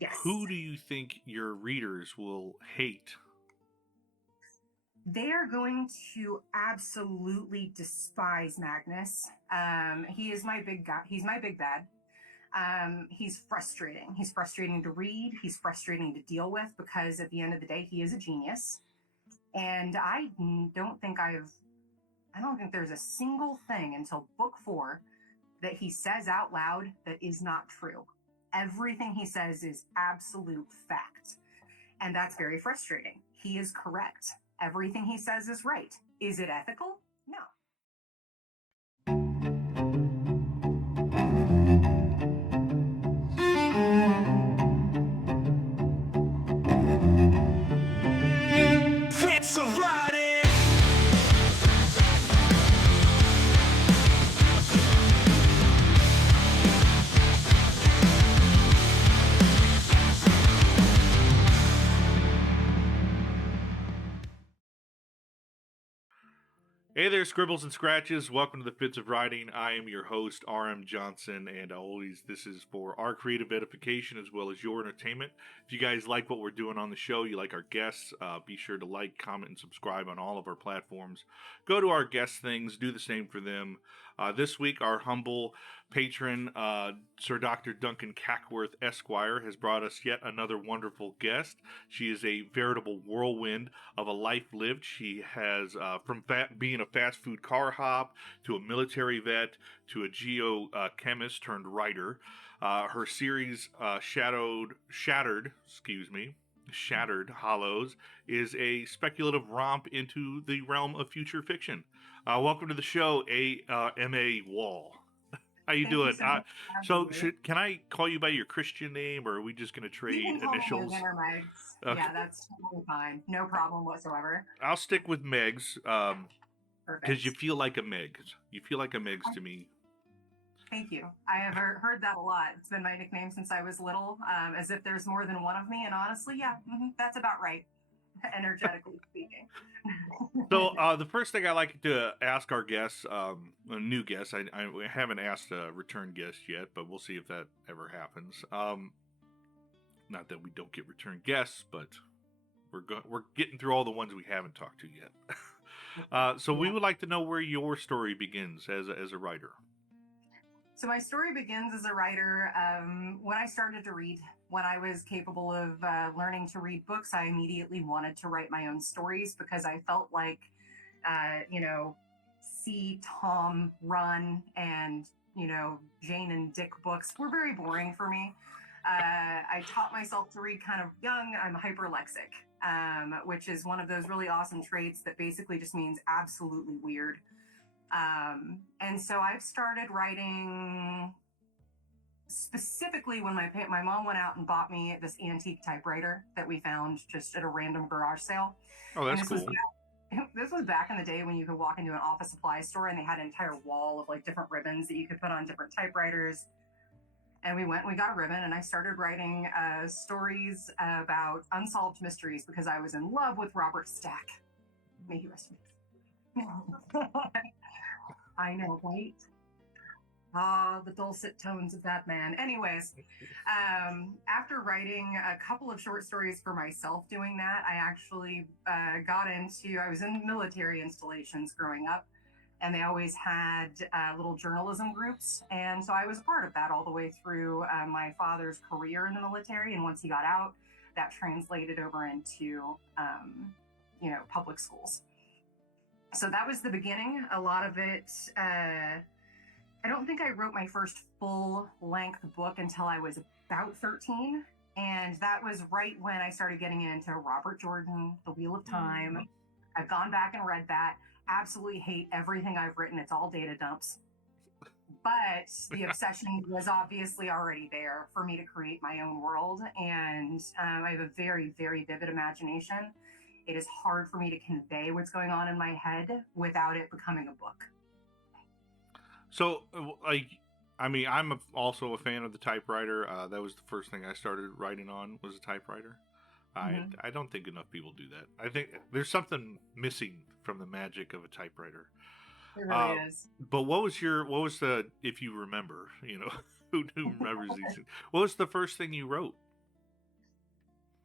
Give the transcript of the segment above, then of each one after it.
Yes. Who do you think your readers will hate? They are going to absolutely despise Magnus. He is my big guy. He's my big bad. He's frustrating. He's frustrating to read. He's frustrating to deal with because at the end of the day, he is a genius. And I don't think there's a single thing until book 4 that he says out loud that is not true. Everything he says is absolute fact. And that's very frustrating. He is correct. Everything he says is right. Is it ethical? No. Fitz of Writing. Hey there, Scribbles and Scratches. Welcome to the Fitz of Writing. I am your host, R.M. Johnson, and always this is for our creative edification as well as your entertainment. If you guys like what we're doing on the show, you like our guests, be sure to like, comment, and subscribe on all of our platforms. Go to our guest things, do the same for them. This week, our humble patron, Sir Dr. Duncan Cackworth Esquire, has brought us yet another wonderful guest. She is a veritable whirlwind of a life lived. She has, from being a fast food car hop to a military vet to a geochemist turned writer. Her series, Shattered Hollows, is a speculative romp into the realm of future fiction. Welcome to the show, A.M.A. Wall. How you Thank doing? you so much for having me. Can I call you by your Christian name, or are we just going to You trade can call me initials? Megan or Megs. Okay. Yeah, that's totally fine. No problem whatsoever. I'll stick with Megs, because Perfect. you feel like a Megs. You feel like a Megs to me. Thank you. I have heard that a lot. It's been my nickname since I was little, as if there's more than one of me. And honestly, yeah, that's about right, energetically speaking. So the first thing I like to ask our guests, new guests, I haven't asked a return guest yet, but we'll see if that ever happens. Not that we don't get return guests, but we're getting through all the ones we haven't talked to yet. So we would like to know where your story begins as a writer. So my story begins as a writer when I started to read. When I was capable of learning to read books, I immediately wanted to write my own stories because I felt like, see Tom run and, Jane and Dick books were very boring for me. I taught myself to read kind of young. I'm hyperlexic, which is one of those really awesome traits that basically just means absolutely weird. And so I've started writing specifically when my mom went out and bought me this antique typewriter that we found just at a random garage sale. Oh, that's and cool. This was back in the day when you could walk into an office supply store and they had an entire wall of like different ribbons that you could put on different typewriters. And we got a ribbon and I started writing stories about unsolved mysteries because I was in love with Robert Stack. May he rest in peace. I know, right? The dulcet tones of that man. Anyways, after writing a couple of short stories for myself doing that, I actually I was in military installations growing up, and they always had little journalism groups. And so I was a part of that all the way through my father's career in the military. And once he got out, that translated over into, public schools. So that was the beginning. A lot of it, I don't think I wrote my first full-length book until I was about 13. And that was right when I started getting into Robert Jordan, The Wheel of Time. Mm-hmm. I've gone back and read that. Absolutely hate everything I've written. It's all data dumps. But the obsession was obviously already there for me to create my own world. And I have a very, very vivid imagination. It is hard for me to convey what's going on in my head without it becoming a book. So, I'm also a fan of the typewriter. That was the first thing I started writing on was a typewriter. Mm-hmm. I don't think enough people do that. I think there's something missing from the magic of a typewriter. It really is. But what was if you remember, who remembers these things? What was the first thing you wrote?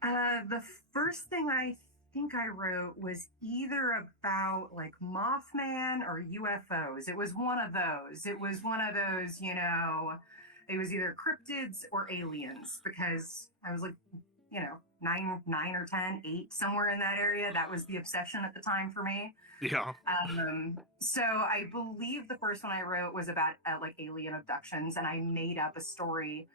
The first thing I think I wrote was either about like Mothman or UFOs. It was one of those. It was one of those, it was either cryptids or aliens because I was like, 9 or 10, 8, somewhere in that area. That was the obsession at the time for me. Yeah. So I believe the first one I wrote was about like alien abductions, and I made up a story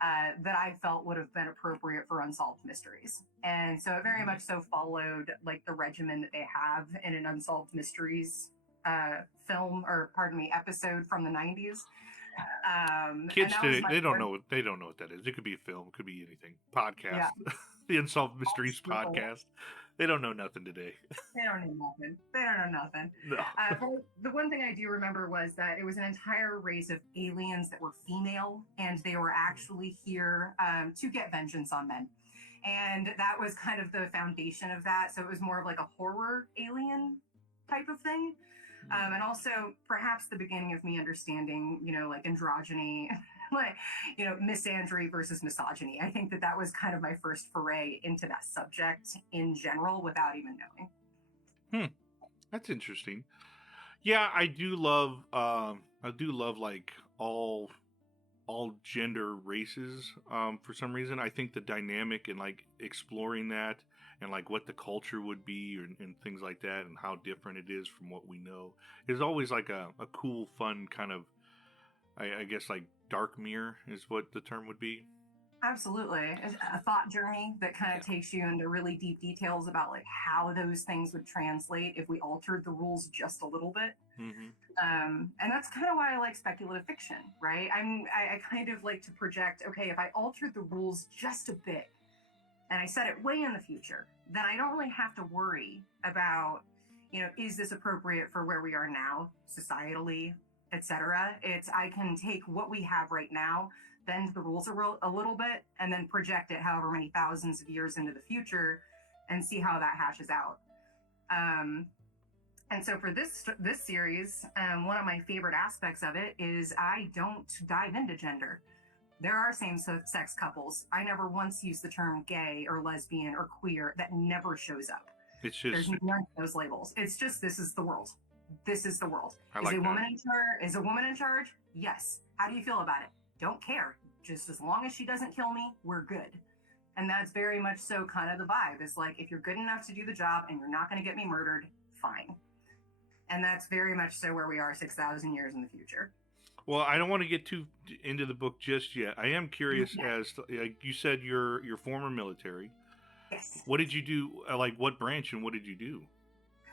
that I felt would have been appropriate for unsolved mysteries. And so it very much so followed like the regimen that they have in an unsolved mysteries film, or pardon me, episode from the 90s. Kids today, they don't know what that is. It could be a film, it could be anything. Podcast. Yeah. The Unsolved Mysteries Absolutely. podcast. They don't know nothing today. They don't know nothing. They don't know nothing. No. But the one thing I do remember was that it was an entire race of aliens that were female, and they were actually here to get vengeance on men. And that was kind of the foundation of that. So it was more of like a horror alien type of thing. And also perhaps the beginning of me understanding, like androgyny, like, misandry versus misogyny. I think that was kind of my first foray into that subject in general without even knowing. That's interesting. Yeah, I do love like all gender races for some reason. I think the dynamic and like exploring that and like what the culture would be and things like that and how different it is from what we know is always like a cool, fun kind of, I guess, like dark mirror is what the term would be. Absolutely. It's a thought journey that kind of takes you into really deep details about like how those things would translate if we altered the rules just a little bit. And that's kind of why I like speculative fiction, right? I kind of like to project, okay, if I altered the rules just a bit and I set it way in the future, then I don't really have to worry about, is this appropriate for where we are now, societally, etc. I can take what we have right now, bend the rules a little bit, and then project it however many thousands of years into the future and see how that hashes out. And so for this series, one of my favorite aspects of it is I don't dive into gender. There are same-sex couples. I never once used the term gay or lesbian or queer. That never shows up. It's just, there's none of those labels. It's just, this is the world. This is the world. Is a woman in charge? Yes. How do you feel about it? Don't care. Just as long as she doesn't kill me, we're good. And that's very much so kind of the vibe. Is like, if you're good enough to do the job and you're not going to get me murdered, fine. And that's very much so where we are 6,000 years in the future. Well, I don't want to get too into the book just yet. I am curious as to, like you said, you're former military. Yes. What did you do? Like what branch and what did you do?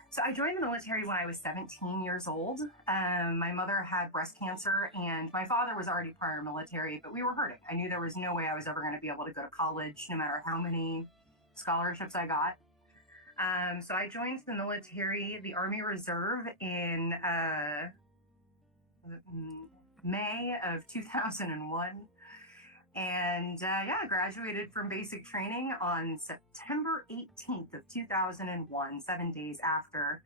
So I joined the military when I was 17 years old. My mother had breast cancer and my father was already prior military, but we were hurting. I knew there was no way I was ever going to be able to go to college, no matter how many scholarships I got. So I joined the military, the Army Reserve, in May of 2001. And graduated from basic training on September 18th of 2001, 7 days after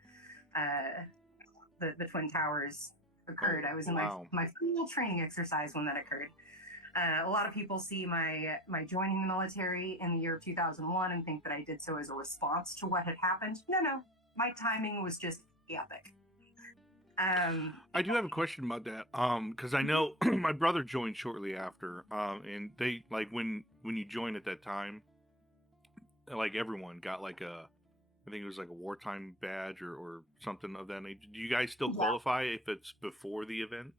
the Twin Towers occurred. I was in my final training exercise when that occurred. A lot of people see my joining the military in the year of 2001 and think that I did so as a response to what had happened. No, my timing was just epic. I do have a question about that, because I know my brother joined shortly after, and they, like, when you joined at that time, like, everyone got, like, I think it was, like, a wartime badge or something of that nature. Do you guys still qualify if it's before the event?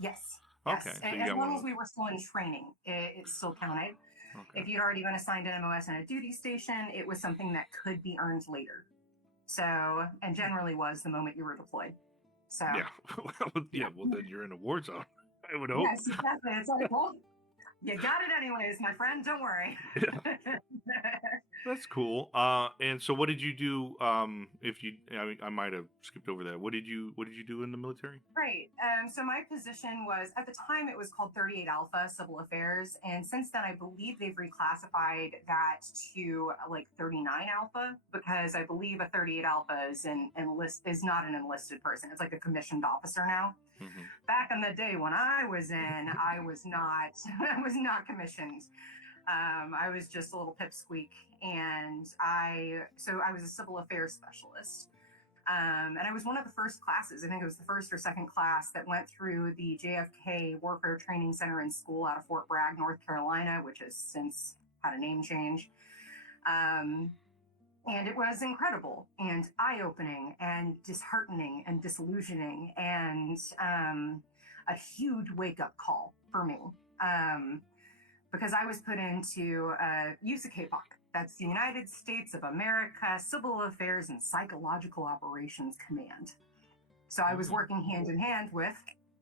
Yes. Okay. Yes. And as long as we were still in training, it still counted. Okay. If you'd already been assigned an MOS and a duty station, it was something that could be earned later. So, and generally was the moment you were deployed. So well then you're in a war zone, I would hope. Yes, exactly. It's like, well, you got it anyways, my friend. Don't worry. That's cool. And so what did you do? I might have skipped over that. What did you do in the military? Right. So my position was, at the time it was called 38 Alpha Civil Affairs, and since then I believe they've reclassified that to like 39 Alpha, because I believe a 38 Alpha is not an enlisted person. It's like a commissioned officer now. Mm-hmm. Back in the day when I was in, I was not commissioned. I was just a little pipsqueak, and I was a civil affairs specialist. And I was one of the first classes. I think it was the first or second class that went through the JFK Warfare Training Center and School out of Fort Bragg, North Carolina, which has since had a name change. And it was incredible and eye-opening and disheartening and disillusioning and a huge wake-up call for me, because I was put into USACAPOC. That's the United States of America Civil Affairs and Psychological Operations Command. So I was working hand in hand with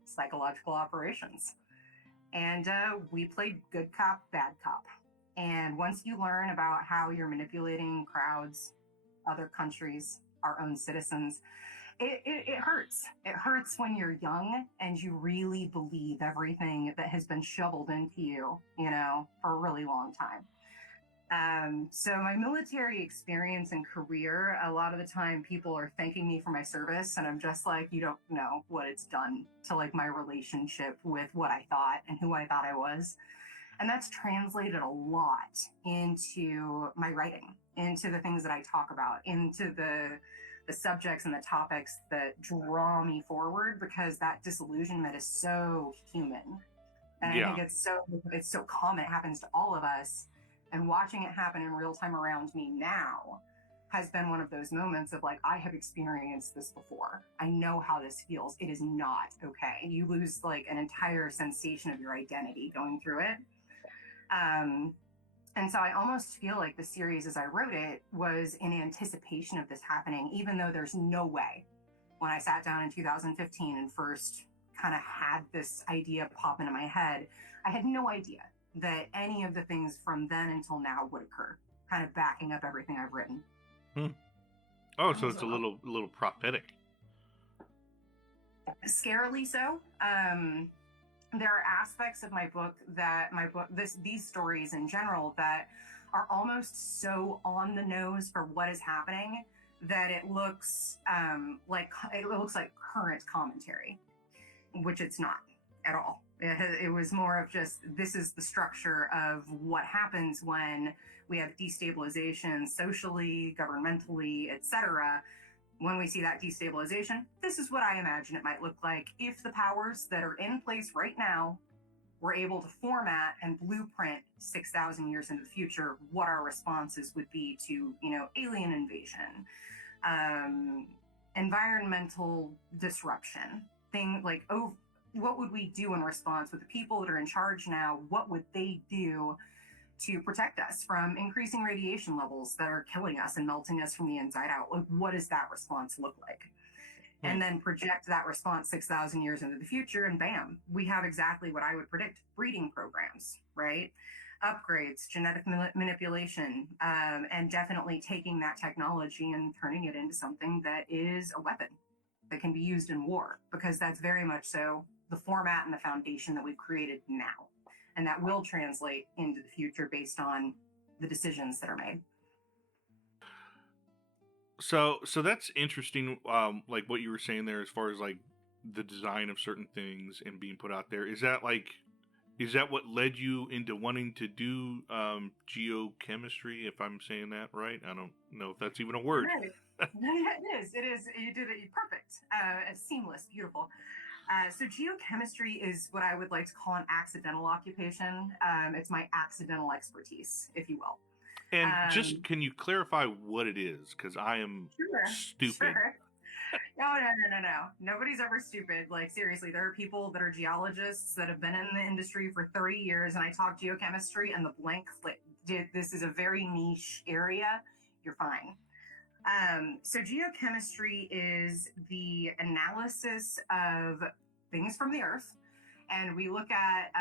psychological operations. And we played good cop, bad cop. And once you learn about how you're manipulating crowds, other countries, our own citizens, it hurts. It hurts when you're young and you really believe everything that has been shoveled into you, for a really long time. So my military experience and career, a lot of the time people are thanking me for my service, and I'm just like, you don't know what it's done to like my relationship with what I thought and who I thought I was. And that's translated a lot into my writing, into the things that I talk about, into the subjects and the topics that draw me forward, because that disillusionment is so human. And I think it's so common. It happens to all of us. And watching it happen in real time around me now has been one of those moments of like, I have experienced this before. I know how this feels. It is not okay. You lose like an entire sensation of your identity going through it. And so I almost feel like the series, as I wrote it, was in anticipation of this happening, even though there's no way. When I sat down in 2015 and first kind of had this idea pop into my head, I had no idea that any of the things from then until now would occur, kind of backing up everything I've written. Oh, so it's a little prophetic. Scarily so. There are aspects of these stories in general, that are almost so on the nose for what is happening that it looks like current commentary, which it's not at all. It was more of just, this is the structure of what happens when we have destabilization socially, governmentally, etc. When we see that destabilization, this is what I imagine it might look like if the powers that are in place right now were able to format and blueprint 6,000 years into the future what our responses would be to, alien invasion, environmental disruption, what would we do in response with the people that are in charge now? What would they do to protect us from increasing radiation levels that are killing us and melting us from the inside out? Like, what does that response look like? And then project that response 6,000 years into the future, and bam, we have exactly what I would predict: breeding programs, right? Upgrades, genetic manipulation, and definitely taking that technology and turning it into something that is a weapon that can be used in war, because that's very much so the format and the foundation that we've created now. And that will translate into the future based on the decisions that are made. So that's interesting. Like what you were saying there, as far as like the design of certain things and being put out there. Is that what led you into wanting to do geochemistry? If I'm saying that right, I don't know if that's even a word. Right. Yeah, it is. You did it perfect. Seamless, beautiful. So geochemistry is what I would like to call an accidental occupation. It's my accidental expertise, if you will. And just, can you clarify what it is? Because I am stupid. Sure. No. Nobody's ever stupid. Like, seriously, there are people that are geologists that have been in the industry for 30 years, and I talk geochemistry, and the blank flip. This is a very niche area. You're fine. So geochemistry is the analysis of things from the earth, and we look at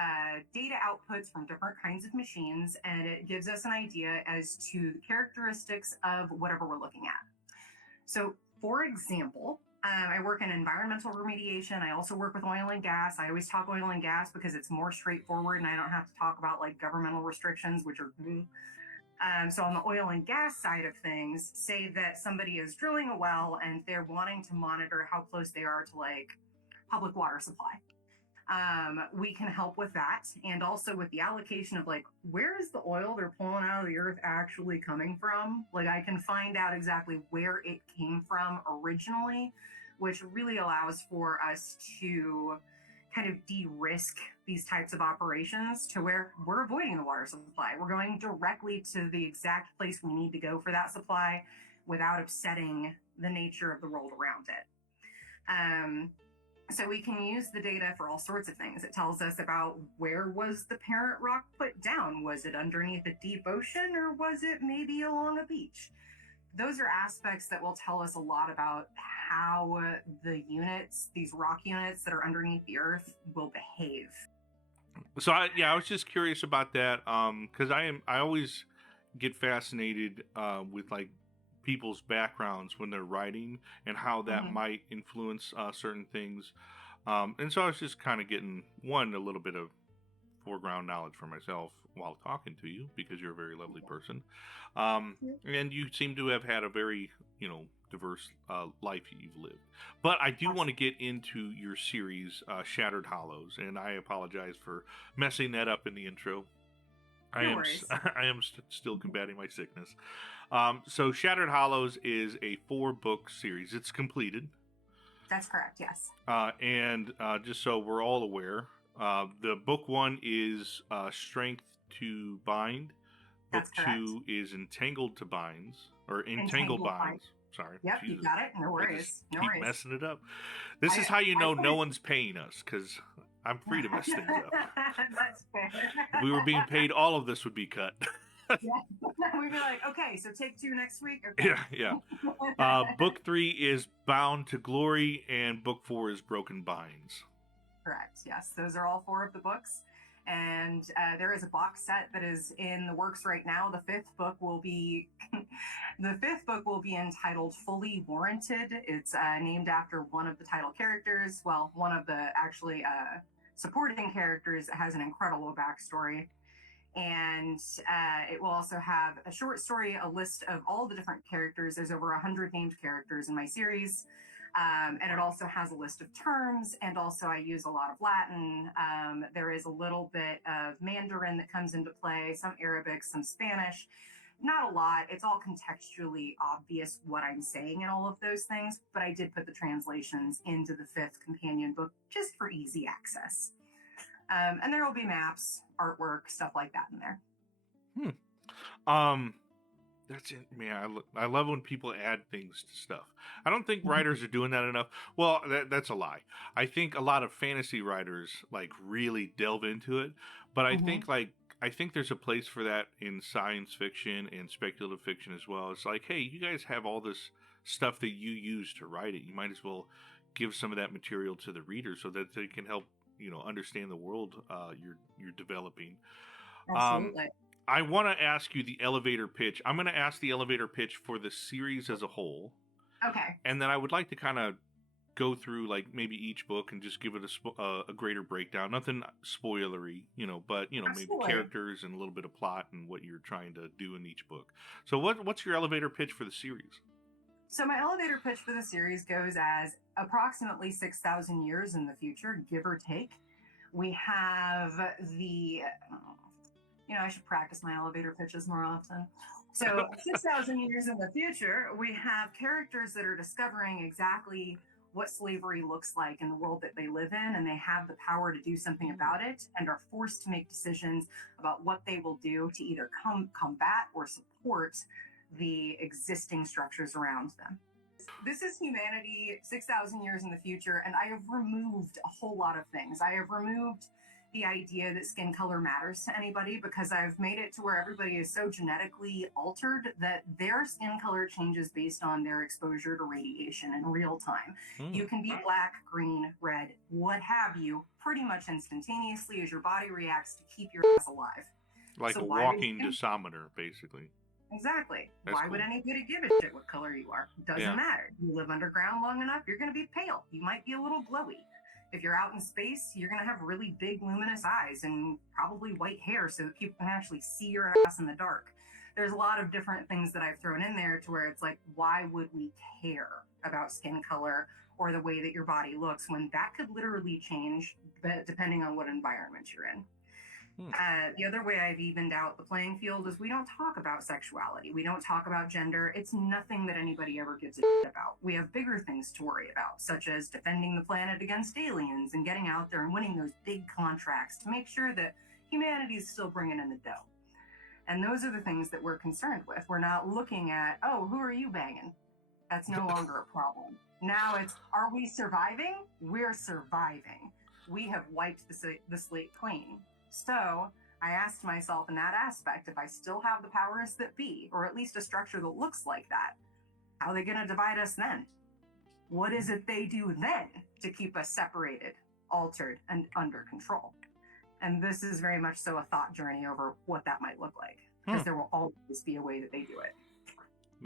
data outputs from different kinds of machines, and it gives us an idea as to the characteristics of whatever we're looking at. So, for example, I work in environmental remediation. I also work with oil and gas. I always talk oil and gas because it's more straightforward, and I don't have to talk about like governmental restrictions, which are so on the oil and gas side of things, say that somebody is drilling a well and they're wanting to monitor how close they are to like public water supply. We can help with that, and also with the allocation of like, where is the oil they're pulling out of the earth actually coming from? Like, I can find out exactly where it came from originally, which really allows for us to kind of de-risk these types of operations to where we're avoiding the water supply. We're going directly to the exact place we need to go for that supply without upsetting the nature of the world around it. So we can use the data for all sorts of things. It tells us about where was the parent rock put down? Was it underneath a deep ocean, or was it maybe along a beach? Those are aspects that will tell us a lot about how the units, these rock units that are underneath the earth, will behave. So I was just curious about that because I always get fascinated with like people's backgrounds when they're writing and how that might influence certain things. And so I was just kind of getting a little bit of foreground knowledge for myself while talking to you because you're a very lovely person. And you seem to have had a very, diverse life you've lived. But I do want to get into your series, Shattered Hollows, and I apologize for messing that up in the intro. I am still combating my sickness. So Shattered Hollows is a 4-book series. It's completed. That's correct, yes. And just so we're all aware, the book 1 is Strength to Bind. Book 2 is Entangled to Binds, or Entangled Binds. Sorry. Yep, Jesus. You got it. No worries. Keep messing it up. This is how you know no one's paying us, because I'm free to mess things up. That's fair. If we were being paid, all of this would be cut. Yeah. We'd be like, okay, so take 2 next week. Okay. Yeah. Book 3 is Bound to Glory, and Book 4 is Broken Binds. Correct. Yes, those are all 4 of the books. And there is a box set that is in the works right now. The 5th book will be entitled Fully Warranted. It's named after one of the title characters. Well, one of the actually supporting characters that has an incredible backstory. And it will also have a short story, a list of all the different characters. There's over 100 named characters in my series. And it also has a list of terms, and also I use a lot of Latin. There is a little bit of Mandarin that comes into play, some Arabic, some Spanish. Not a lot. It's all contextually obvious what I'm saying in all of those things, but I did put the translations into the 5th companion book just for easy access. And there will be maps, artwork, stuff like that in there. That's it, man. I love when people add things to stuff. I don't think writers are doing that enough. Well, that's a lie. I think a lot of fantasy writers like really delve into it, but I think there's a place for that in science fiction and speculative fiction as well. It's like, hey, you guys have all this stuff that you use to write it. You might as well give some of that material to the reader so that they can help understand the world you're developing. Absolutely. I want to ask you the elevator pitch. I'm going to ask the elevator pitch for the series as a whole. Okay. And then I would like to kind of go through like maybe each book and just give it a greater breakdown. Nothing spoilery, but maybe characters and a little bit of plot and what you're trying to do in each book. So what's your elevator pitch for the series? So my elevator pitch for the series goes as approximately 6,000 years in the future, give or take. We have I should practice my elevator pitches more often. So 6,000 years in the future, we have characters that are discovering exactly what slavery looks like in the world that they live in, and they have the power to do something about it and are forced to make decisions about what they will do to either combat or support the existing structures around them. This is humanity 6,000 years in the future, and I have removed a whole lot of things. I have removed the idea that skin color matters to anybody because I've made it to where everybody is so genetically altered that their skin color changes based on their exposure to radiation in real time. You can be black, green, red, what have you, pretty much instantaneously as your body reacts to keep your ass alive. Like a walking dosimeter, basically. Exactly. That's why cool. would anybody give a shit what color you are? Doesn't matter. You live underground long enough, you're going to be pale. You might be a little glowy. If you're out in space, you're going to have really big luminous eyes and probably white hair so that people can actually see your ass in the dark. there's a lot of different things that I've thrown in there to where it's like, why would we care about skin color or the way that your body looks when that could literally change depending on what environment you're in? The other way I've evened out the playing field is we don't talk about sexuality. We don't talk about gender. It's nothing that anybody ever gives a shit about. We have bigger things to worry about, such as defending the planet against aliens and getting out there and winning those big contracts to make sure that humanity is still bringing in the dough. And those are the things that we're concerned with. We're not looking at, oh, who are you banging? That's no longer a problem. Now it's, are we surviving? We're surviving. We have wiped the slate clean. So I asked myself in that aspect, if I still have the powers that be, or at least a structure that looks like that, how are they going to divide us then? What is it they do then to keep us separated, altered, and under control? And this is very much so a thought journey over what that might look like, because there will always be a way that they do it.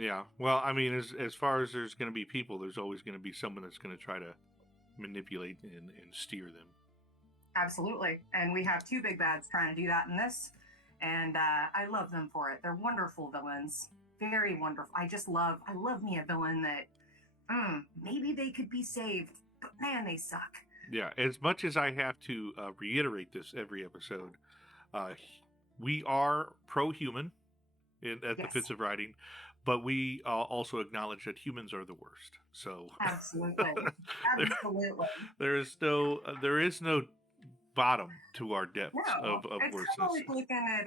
Yeah. Well, I mean, as far as there's going to be people, there's always going to be someone that's going to try to manipulate and steer them. Absolutely. And we have two big bads trying to do that in this. And I love them for it. They're wonderful villains. Very wonderful. I love me a villain that maybe they could be saved, but man, they suck. Yeah. As much as I have to reiterate this every episode, we are pro-human at the Fitz of Writing, but we also acknowledge that humans are the worst. So absolutely. Absolutely. there is no bottom to our depths of it's worseness. Kind of like looking at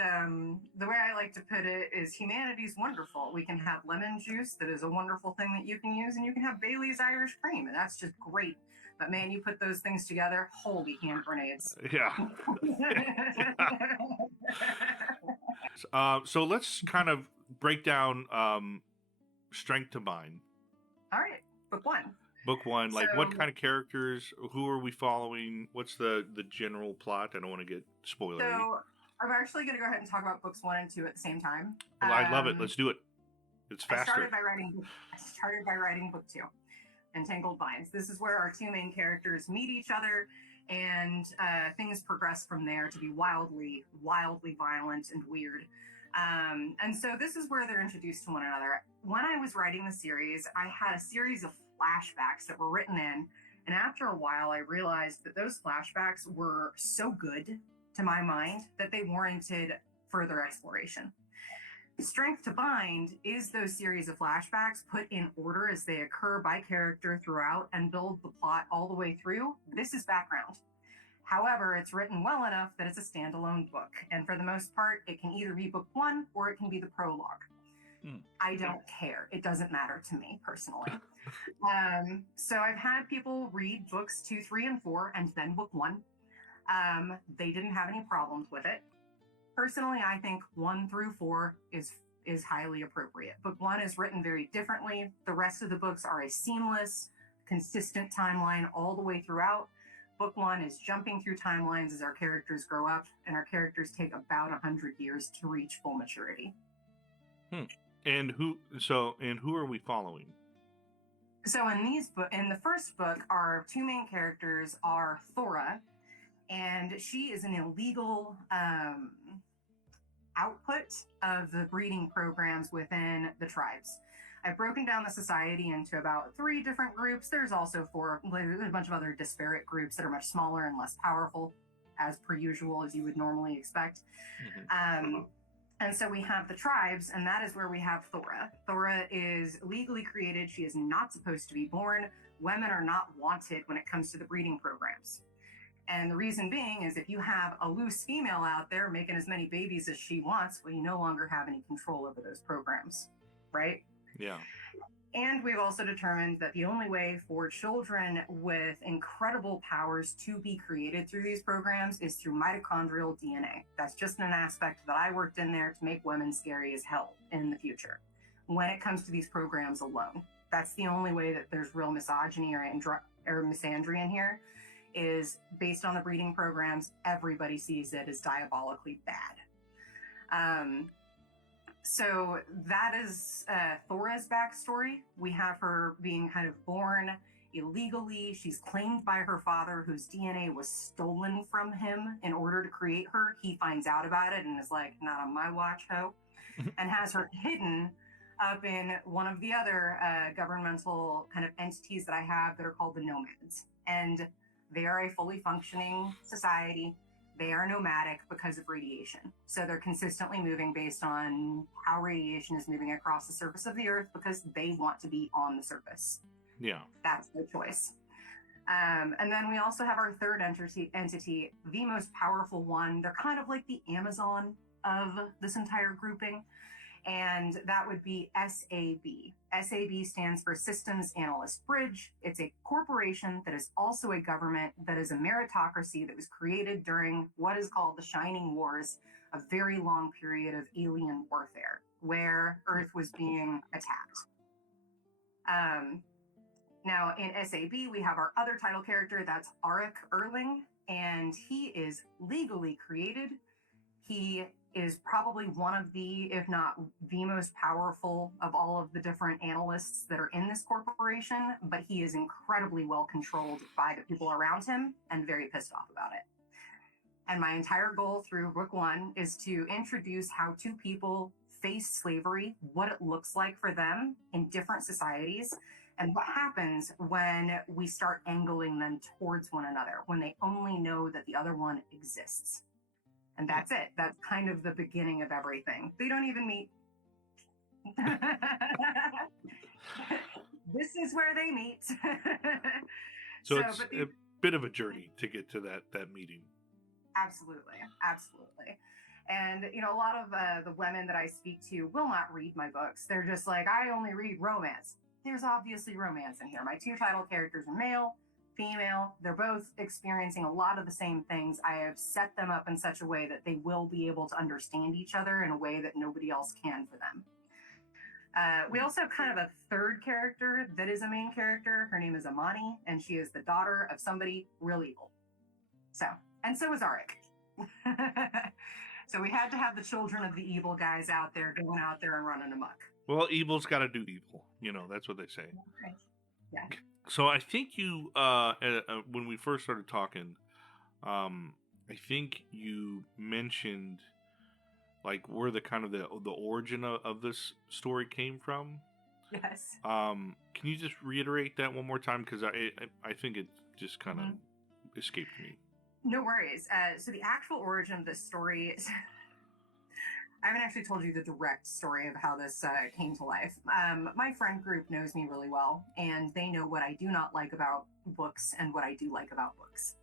the way I like to put it is humanity's wonderful. We can have lemon juice, that is a wonderful thing that you can use, and you can have Bailey's Irish cream, and that's just great. But man, you put those things together, holy hand grenades. Yeah. So let's kind of break down Strength to Mind. All right, book one. Book one, like what kind of characters, who are we following, what's the general plot? I don't want to get spoilery. So I'm actually going to go ahead and talk about books 1 and 2 at the same time. Well, I love it. Let's do it. It's faster. I started by writing book 2, Entangled Vines. This is where our two main characters meet each other, and things progress from there to be wildly, wildly violent and weird. And so this is where they're introduced to one another. When I was writing the series, I had a series of flashbacks that were written in, and after a while I realized that those flashbacks were so good to my mind that they warranted further exploration. Strength to Bind is those series of flashbacks put in order as they occur by character throughout and build the plot all the way through. This is background. However, it's written well enough that it's a standalone book, and for the most part it can either be book 1 or it can be the prologue. I don't care. It doesn't matter to me personally. So I've had people read books 2, 3, and 4, and then book 1. They didn't have any problems with it. Personally, I think 1 through 4 is highly appropriate. Book 1 is written very differently. The rest of the books are a seamless, consistent timeline all the way throughout. Book 1 is jumping through timelines as our characters grow up, and our characters take about 100 years to reach full maturity. And who are we following? So in the first book, our two main characters are Thora, and she is an illegal output of the breeding programs within the tribes. I've broken down the society into about 3 different groups. There's also there's a bunch of other disparate groups that are much smaller and less powerful, as per usual, as you would normally expect. And so we have the tribes, and that is where we have Thora. Thora is legally created. She is not supposed to be born. Women are not wanted when it comes to the breeding programs. And the reason being is if you have a loose female out there making as many babies as she wants, well, you no longer have any control over those programs, right? Yeah. And we've also determined that the only way for children with incredible powers to be created through these programs is through mitochondrial DNA. That's just an aspect that I worked in there to make women scary as hell in the future. When it comes to these programs alone, that's the only way that there's real misogyny or misandry in here, is based on the breeding programs. Everybody sees it as diabolically bad. So that is Thora's backstory. We have her being kind of born illegally. She's claimed by her father, whose DNA was stolen from him in order to create her. He finds out about it and is like, not on my watch, ho. and has her hidden up in one of the other governmental kind of entities that I have that are called the nomads. And they are a fully functioning society. They are nomadic because of radiation. So they're consistently moving based on how radiation is moving across the surface of the earth because they want to be on the surface. Yeah. That's their choice. And then we also have our third entity, the most powerful one. They're kind of like the Amazon of this entire grouping. And that would be SAB. SAB stands for Systems Analyst Bridge. It's a corporation that is also a government, that is a meritocracy that was created during what is called the Shining Wars, a very long period of alien warfare where Earth was being attacked. Now, in SAB, we have our other title character, that's Arik Erling, and he is legally created. He is probably one of the, if not the most powerful of all of the different analysts that are in this corporation, but he is incredibly well controlled by the people around him and very pissed off about it. And my entire goal through book one is to introduce how two people face slavery, what it looks like for them in different societies, and what happens when we start angling them towards one another, when they only know that the other one exists. And that's it. That's kind of the beginning of everything. They don't even meet. This is where they meet. So it's a bit of a journey to get to that meeting. Absolutely. Absolutely. And, you know, a lot of the women that I speak to will not read my books. They're just like, I only read romance. There's obviously romance in here. My two title characters are male, female. They're both experiencing a lot of the same things. I have set them up in such a way that they will be able to understand each other in a way that nobody else can for them. We also have kind of a third character that is a main character. Her name is Amani, and she is the daughter of somebody real evil. So is Arik. So we had to have the children of the evil guys out there going out there and running amok. Well, evil's got to do evil. You know, that's what they say. Right. Yeah. So I think you, when we first started talking, I think you mentioned like where the kind of the origin of this story came from. Yes. Can you just reiterate that one more time? Because I think it just kind of escaped me. No worries. So the actual origin of this story is... I haven't actually told you the direct story of how this came to life. My friend group knows me really well, and they know what I do not like about books and what I do like about books.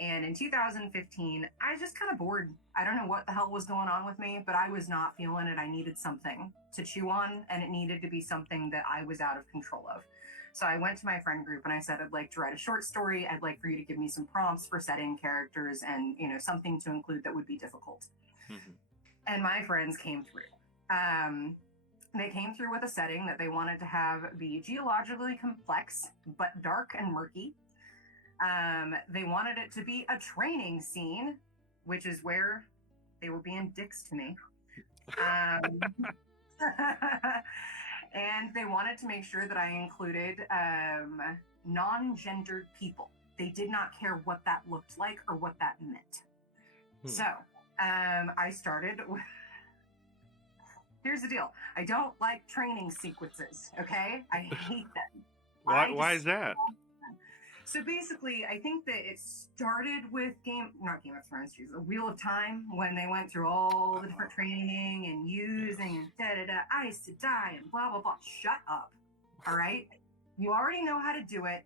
And in 2015, I was just kind of bored. I don't know what the hell was going on with me, but I was not feeling it. I needed something to chew on, and it needed to be something that I was out of control of. So I went to my friend group and I said, I'd like to write a short story. I'd like for you to give me some prompts for setting characters and, you know, something to include that would be difficult. Mm-hmm. And my friends came through. They came through with a setting that they wanted to have be geologically complex, but dark and murky. They wanted it to be a training scene, which is where they were being dicks to me. And they wanted to make sure that I included non-gendered people. They did not care what that looked like or what that meant. So I started with... Here's the deal. I don't like training sequences, okay? I hate them. Why is that? So basically, I think that it started with not Game of Thrones, The Wheel of Time, when they went through all the different training and using and da-da-da, ice to die and blah, blah, blah. Shut up, all right? You already know how to do it.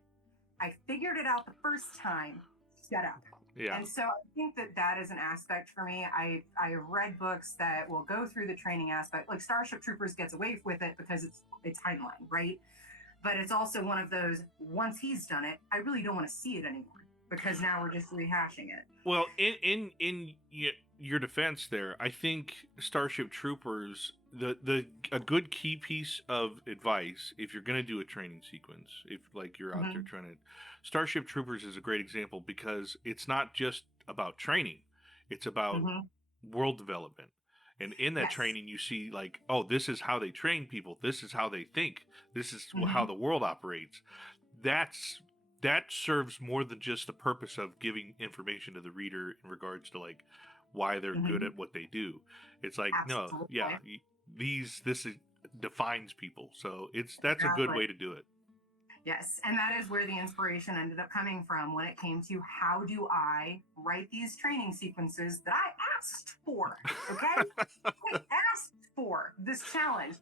I figured it out the first time. Shut up. Yeah. And so I think that is an aspect for me. I have read books that will go through the training aspect. Like Starship Troopers gets away with it because it's timeline, right? But it's also one of those, once he's done it, I really don't want to see it anymore because now we're just rehashing it. Well, in your defense there, I think Starship Troopers, a good key piece of advice, if you're going to do a training sequence, if like you're out there trying to, Starship Troopers is a great example because it's not just about training, it's about world development. And in that training, you see like, oh, this is how they train people. This is how they think. This is how the world operates. That serves more than just the purpose of giving information to the reader in regards to like why they're good Mhm. at what they do. It's like, no, yeah, Absolutely. defines people. So that's a good Exactly. way to do it. Yes, and that is where the inspiration ended up coming from when it came to how do I write these training sequences that I asked for. Okay, I asked for this challenge,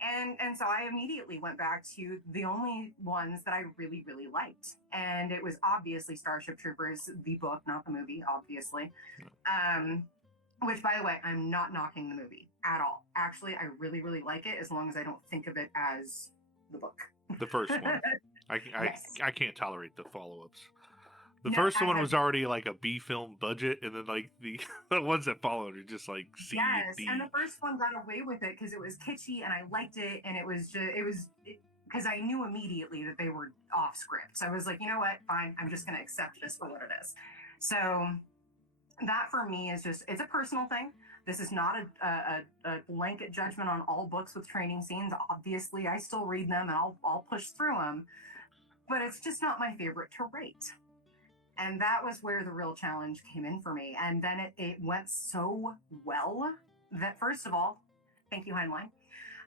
and so I immediately went back to the only ones that I really really liked, and it was obviously Starship Troopers, the book, not the movie, obviously. Um, which, by the way, I'm not knocking the movie at all. Actually, I really really like it as long as I don't think of it as the book. The first one, Yes. I can't tolerate the follow-ups. The No, first I one have. was already like a B film budget, and then like the the ones that followed are just like C and Yes, and the D. first one got away with it because it was kitschy and I liked it, and it was just it was because I knew immediately that they were off script. So I was like, you know what, fine, I'm just going to accept this for what it is. So that for me is just it's a personal thing. This is not a blanket judgment on all books with training scenes. Obviously, I still read them and I'll push through them, but it's just not my favorite to rate. And that was where the real challenge came in for me. And then it went so well that, first of all, thank you, Heinlein.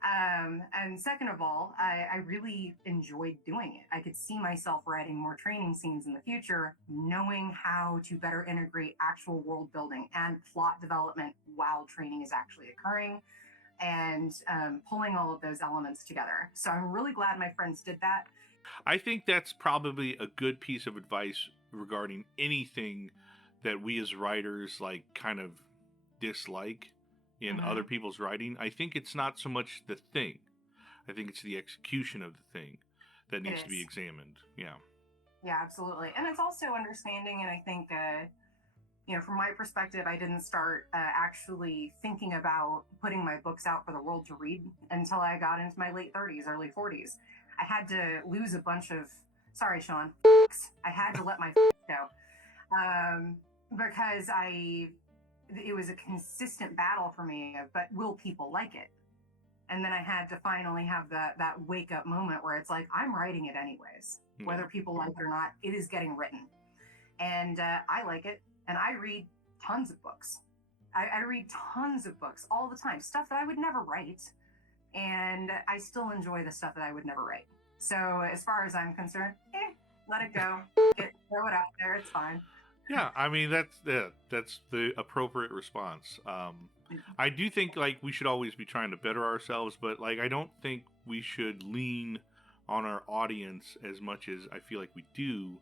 And second of all, I really enjoyed doing it. I could see myself writing more training scenes in the future, knowing how to better integrate actual world building and plot development while training is actually occurring, and pulling all of those elements together. So I'm really glad my friends did that. I think that's probably a good piece of advice regarding anything that we as writers like kind of dislike in other Mm-hmm. people's writing. I think it's not so much the thing. I think it's the execution of the thing that It needs to be is. examined. Yeah. Yeah, absolutely. And it's also understanding, and I think, from my perspective, I didn't start actually thinking about putting my books out for the world to read until I got into my late 30s, early 40s. I had to lose a bunch of, sorry, Sean, I had to let my go, because it was a consistent battle for me of, but will people like it? And then I had to finally have that wake up moment where it's like, I'm writing it anyways, whether Yeah. people like it or not, it is getting written. And I like it. And I read tons of books. I read tons of books all the time, stuff that I would never write. And I still enjoy the stuff that I would never write. So as far as I'm concerned, let it go. Throw it out there. It's fine. Yeah, I mean that's the appropriate response. I do think like we should always be trying to better ourselves, but like I don't think we should lean on our audience as much as I feel like we do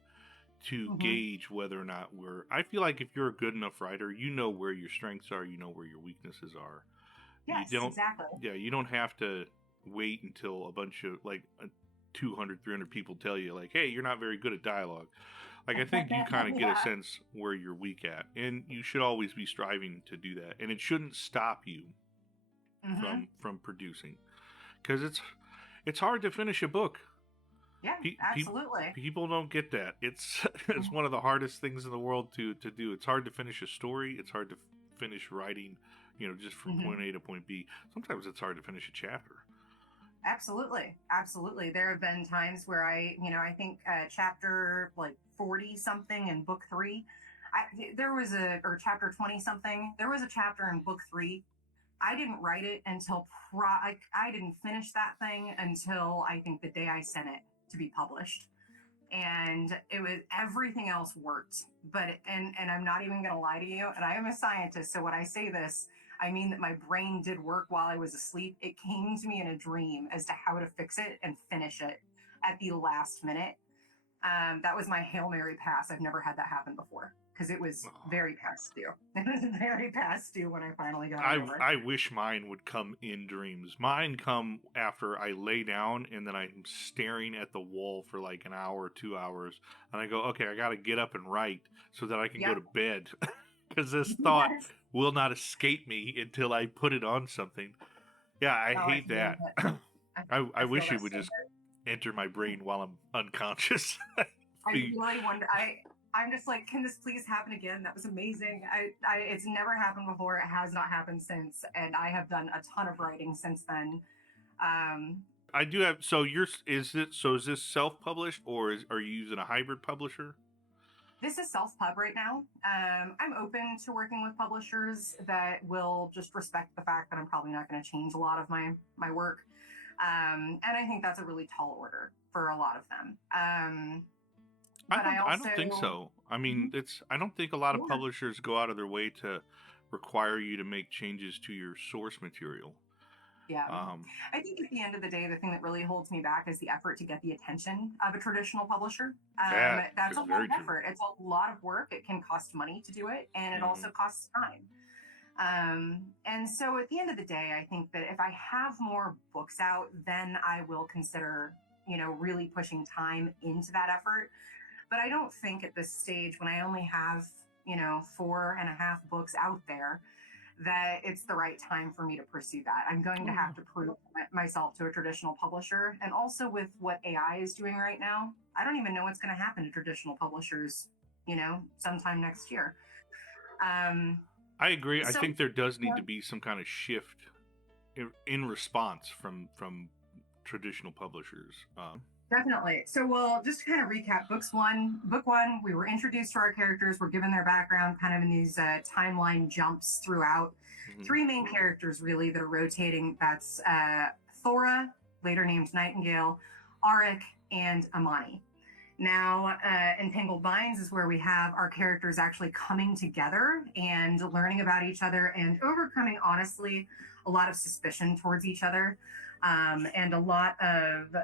to Mm-hmm. gauge whether or not we're. I feel like if you're a good enough writer, you know where your strengths are, you know where your weaknesses are. You Yes, don't, exactly. yeah, you don't have to wait until a bunch of like 200, 300 people tell you like, hey, you're not very good at dialogue. Like I think you kind of get a Yeah. sense where you're weak at, and you should always be striving to do that, and it shouldn't stop you Mm-hmm. from producing, because it's hard to finish a book. Yeah, absolutely. People don't get that. It's it's one of the hardest things in the world to do. It's hard to finish a story. It's hard to finish writing, just from Mm-hmm. point A to point B. Sometimes it's hard to finish a chapter. Absolutely. Absolutely. There have been times where I think chapter like 40 something in book 3, or chapter 20 something, there was a chapter in book 3. I didn't write it until I didn't finish that thing until I think the day I sent it to be published. And it was everything else worked, and I'm not even going to lie to you, and I am a scientist, so when I say this, I mean that my brain did work while I was asleep. It came to me in a dream as to how to fix it and finish it at the last minute. That was my Hail Mary pass. I've never had that happen before because it was very past due. It was very past due when I finally got it over. I wish mine would come in dreams. Mine come after I lay down and then I'm staring at the wall for like an hour, 2 hours, and I go, okay, I got to get up and write so that I can go Yep. to bed because this thought will not escape me until I put it on something. Yeah, I hate that. I wish it would just enter my brain while I'm unconscious. I really wonder. I'm just like, can this please happen again? That was amazing. It's never happened before. It has not happened since, and I have done a ton of writing since then. I do have. So is this self-published or are you using a hybrid publisher? This is self-pub right now. I'm open to working with publishers that will just respect the fact that I'm probably not going to change a lot of my work. And I think that's a really tall order for a lot of them. But I don't think so. I mean, I don't think a lot of Yeah. publishers go out of their way to require you to make changes to your source material. Yeah. Um, I think at the end of the day, the thing that really holds me back is the effort to get the attention of a traditional publisher. that That's is a lot very of true. effort. It's a lot of work. It can cost money to do it, and it also Mhm. costs time. And so at the end of the day, I think that if I have more books out, then I will consider, really pushing time into that effort. But I don't think at this stage, when I only have, 4.5 books out there, that it's the right time for me to pursue that. I'm going to Oh, yeah. have to prove myself to a traditional publisher. And also with what AI is doing right now, I don't even know what's going to happen to traditional publishers, sometime next year. Um, I agree. I so, think there does need yeah, to be some kind of shift in response from traditional publishers. definitely. So we'll just kind of recap book one, we were introduced to our characters. We're given their background kind of in these timeline jumps throughout. Mhm. Three main characters really that are rotating. That's Thora, later named Nightingale, Arik, and Amani. Now, Entangled Minds is where we have our characters actually coming together and learning about each other and overcoming, honestly, a lot of suspicion towards each other, and a lot of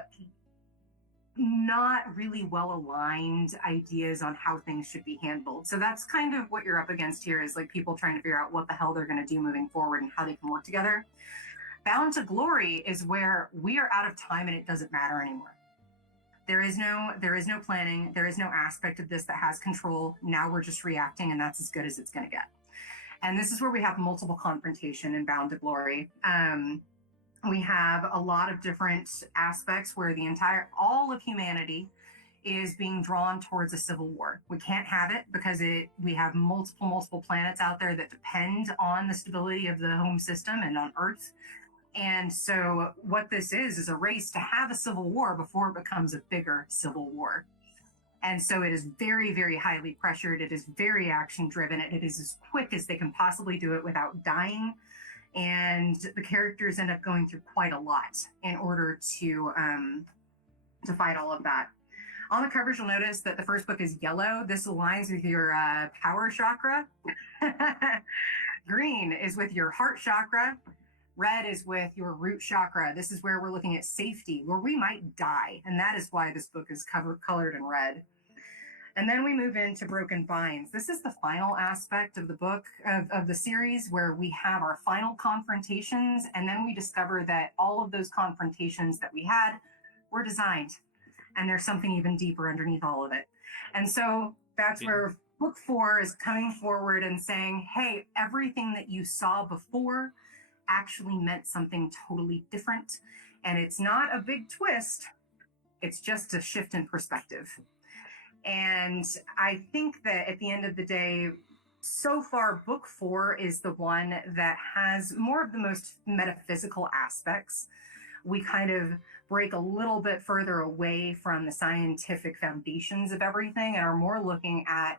not really well aligned ideas on how things should be handled. So that's kind of what you're up against here, is like people trying to figure out what the hell they're going to do moving forward and how they can work together. Bound to Glory is where we are out of time and it doesn't matter anymore. There is no planning. There is no aspect of this that has control. Now we're just reacting, and that's as good as it's going to get. And this is where we have multiple confrontation in Bound to Glory. We have a lot of different aspects where all of humanity is being drawn towards a civil war. We can't have it because we have multiple planets out there that depend on the stability of the home system and on Earth. And so what this is a race to have a civil war before it becomes a bigger civil war. And so it is very, very highly pressured. It is very action driven. It is as quick as they can possibly do it without dying. And the characters end up going through quite a lot in order to fight all of that. On the covers, you'll notice that the first book is yellow. This aligns with your power chakra. Green is with your heart chakra. Red is with your root chakra. This is where we're looking at safety, where we might die. And that is why this book is colored in red. And then we move into Broken Vines. This is the final aspect of the book, of the series, where we have our final confrontations. And then we discover that all of those confrontations that we had were designed. And there's something even deeper underneath all of it. And so that's where book 4 is coming forward and saying, hey, everything that you saw before actually meant something totally different. And it's not a big twist, it's just a shift in perspective. And I think that at the end of the day, so far, book 4 is the one that has more of the most metaphysical aspects. We kind of break a little bit further away from the scientific foundations of everything and are more looking at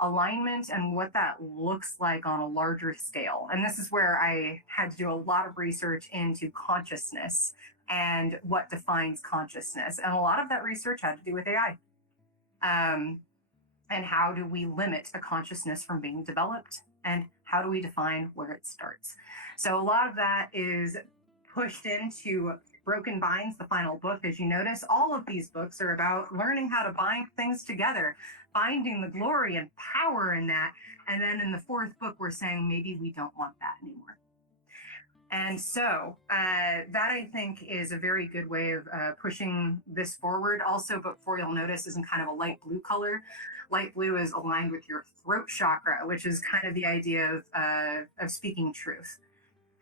alignment and what that looks like on a larger scale. And this is where I had to do a lot of research into consciousness and what defines consciousness. And a lot of that research had to do with AI. And how do we limit a consciousness from being developed? And how do we define where it starts? So a lot of that is pushed into Broken Binds, the final book. As you notice, all of these books are about learning how to bind things together, finding the glory and power in that. And then in the 4th book, we're saying maybe we don't want that anymore. And so that, I think, is a very good way of pushing this forward. Also, book 4, you'll notice, is in kind of a light blue color. Light blue is aligned with your throat chakra, which is kind of the idea of speaking truth.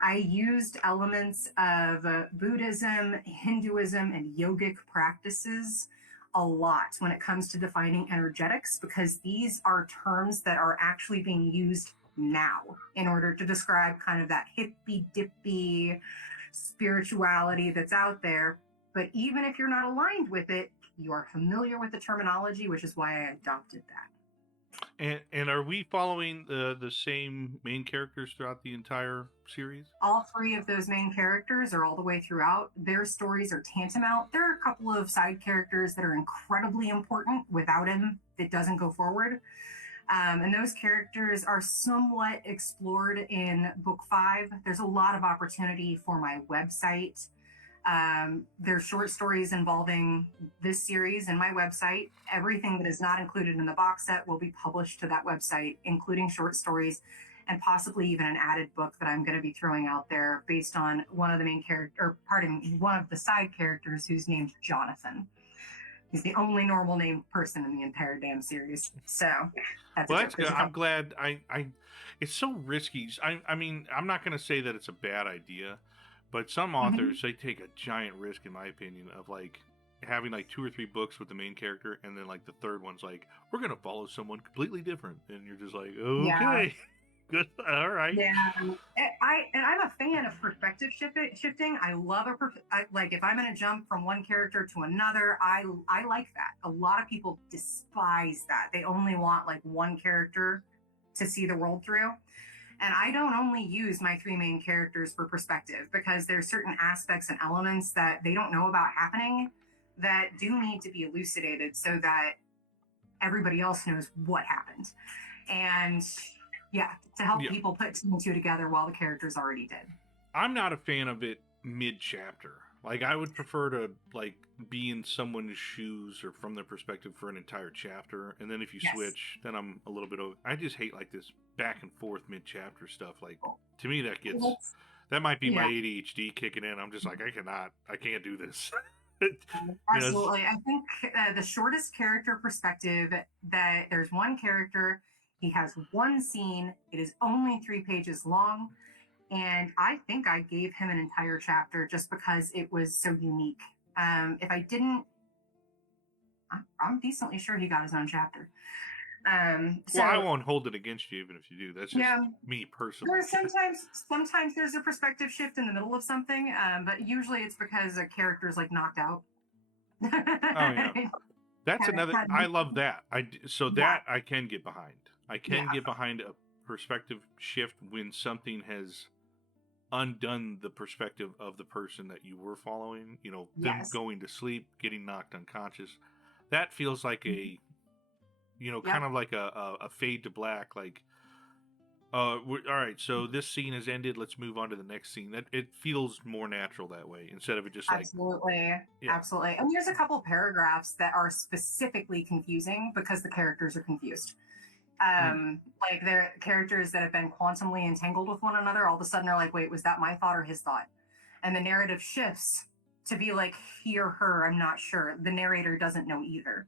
I used elements of Buddhism, Hinduism, and yogic practices a lot when it comes to defining energetics, because these are terms that are actually being used now in order to describe kind of that hippy dippy spirituality that's out there. But even if you're not aligned with it, you are familiar with the terminology, which is why I adopted that. And are we following the same main characters throughout the entire series? All three of those main characters are all the way throughout. Their stories are tantamount. There are a couple of side characters that are incredibly important. Without him, it doesn't go forward. And those characters are somewhat explored in book 5. There's a lot of opportunity for my website. There's short stories involving this series in my website. Everything that is not included in the box set will be published to that website, including short stories and possibly even an added book that I'm going to be throwing out there based on one of the main character, or pardon me, one of the side characters who's named Jonathan. He's the only normal named person in the entire damn series. So that's Well, that's good. I'm glad. It's so risky. I mean, I'm not going to say that it's a bad idea, but some authors they take a giant risk, in my opinion, of like having like 2 or 3 books with the main character, and then like the third one's like, we're going to follow someone completely different, and you're just like, okay. Yeah. Good. All right. Yeah, I'm a fan of perspective shifting. I love like if I'm going to jump from one character to another. I like that. A lot of people despise that. They only want like one character to see the world through. And I don't only use my 3 main characters for perspective because there's certain aspects and elements that they don't know about happening that do need to be elucidated so that everybody else knows what happened. And yeah, to help people put 2 and 2 together while the characters already did. I'm not a fan of it mid-chapter. Like, I would prefer to, like, be in someone's shoes or from their perspective for an entire chapter. And then if you switch, then I'm a little bit over. I just hate, like, this back and forth mid-chapter stuff. Like, to me, that might be my ADHD kicking in. I'm just like, I can't do this. Absolutely. I think the shortest character perspective that there's one character. He has one scene. It is only 3 pages long. And I think I gave him an entire chapter just because it was so unique. If I didn't, I'm decently sure he got his own chapter. So, well, I won't hold it against you even if you do. That's just me personally. Sometimes there's a perspective shift in the middle of something, but usually it's because a character is like knocked out. Oh, yeah. That's another. I love that. I can get behind. I can get behind a perspective shift when something has undone the perspective of the person that you were following. You know, them going to sleep, getting knocked unconscious. That feels like a, kind of like a fade to black. Like, all right, so this scene has ended. Let's move on to the next scene. That it feels more natural that way instead of it just absolutely. And there's a couple paragraphs that are specifically confusing because the characters are confused. Like they're characters that have been quantumly entangled with one another. All of a sudden, they're like, "Wait, was that my thought or his thought?" And the narrative shifts to be like, "He or her, I'm not sure." The narrator doesn't know either,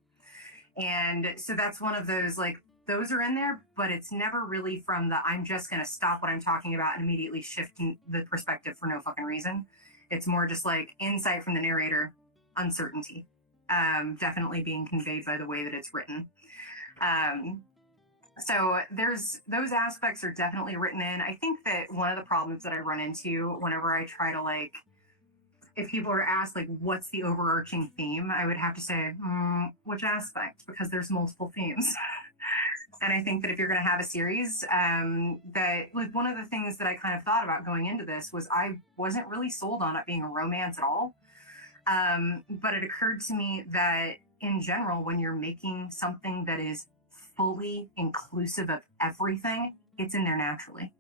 and so that's one of those like. Those are in there, but it's never really from the I'm just going to stop what I'm talking about and immediately shift the perspective for no fucking reason. It's more just like insight from the narrator, uncertainty, definitely being conveyed by the way that it's written. So there's those aspects are definitely written in. I think that one of the problems that I run into whenever I try to like, if people are asked like, what's the overarching theme? I would have to say, which aspect? Because there's multiple themes. And I think that if you're going to have a series, that like one of the things that I kind of thought about going into this was I wasn't really sold on it being a romance at all. But it occurred to me that in general, when you're making something that is fully inclusive of everything, it's in there naturally.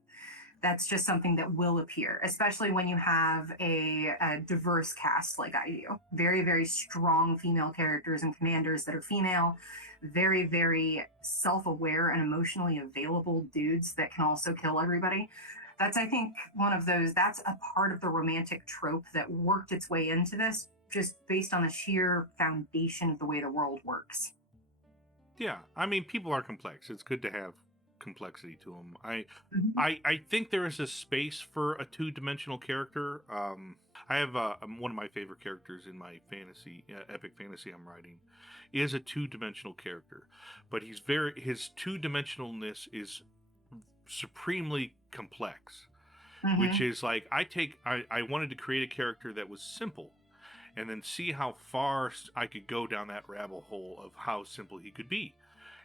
That's just something that will appear, especially when you have a diverse cast like I do. Very, very strong female characters and commanders that are female. Very, very self-aware and emotionally available dudes that can also kill everybody. That's, I think, one of those, that's a part of the romantic trope that worked its way into this, just based on the sheer foundation of the way the world works. Yeah, I mean, people are complex. It's good to have complexity to them. I think there is a space for a 2-dimensional character. I have one of my favorite characters in my fantasy, epic fantasy I'm writing, is a 2-dimensional character, but his 2-dimensionalness is supremely complex, which is like I wanted to create a character that was simple, and then see how far I could go down that rabbit hole of how simple he could be.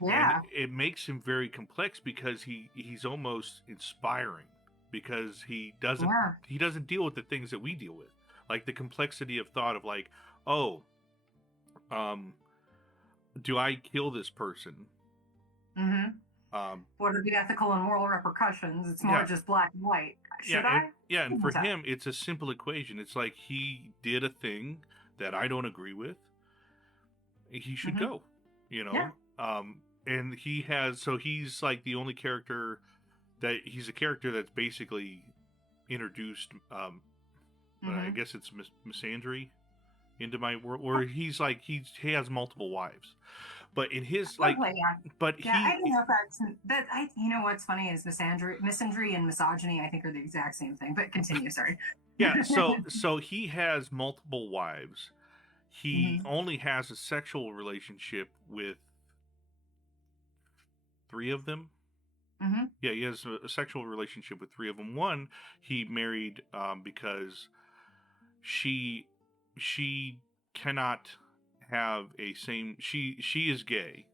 and Yeah. it makes him very complex because he's almost inspiring because Yeah. he doesn't deal with the things that we deal with, like the complexity of thought of like, oh, um, do I kill this person? Mm-hmm. Um, What are the ethical and moral repercussions? It's more yeah, just black and white. yeah, Should I? and for Shouldn't I? him, it's a simple equation. It's like he did a thing that I don't agree with. He should Mm-hmm. go, you Yeah. know. And he's like the only character that he's a character that's basically introduced. I Mm-hmm. guess it's misandry into my world, where he's like he has multiple wives, but in his like, Okay, yeah. but Yeah, I he don't know if that's that. You know what's funny is misandry and misogyny. I think are the exact same thing. But continue. Sorry. yeah. So he has multiple wives. He Mm-hmm. only has a sexual relationship with three of them. Mm-hmm. Yeah, he has a sexual relationship with three of them. One he married because she she cannot have a same she is gay,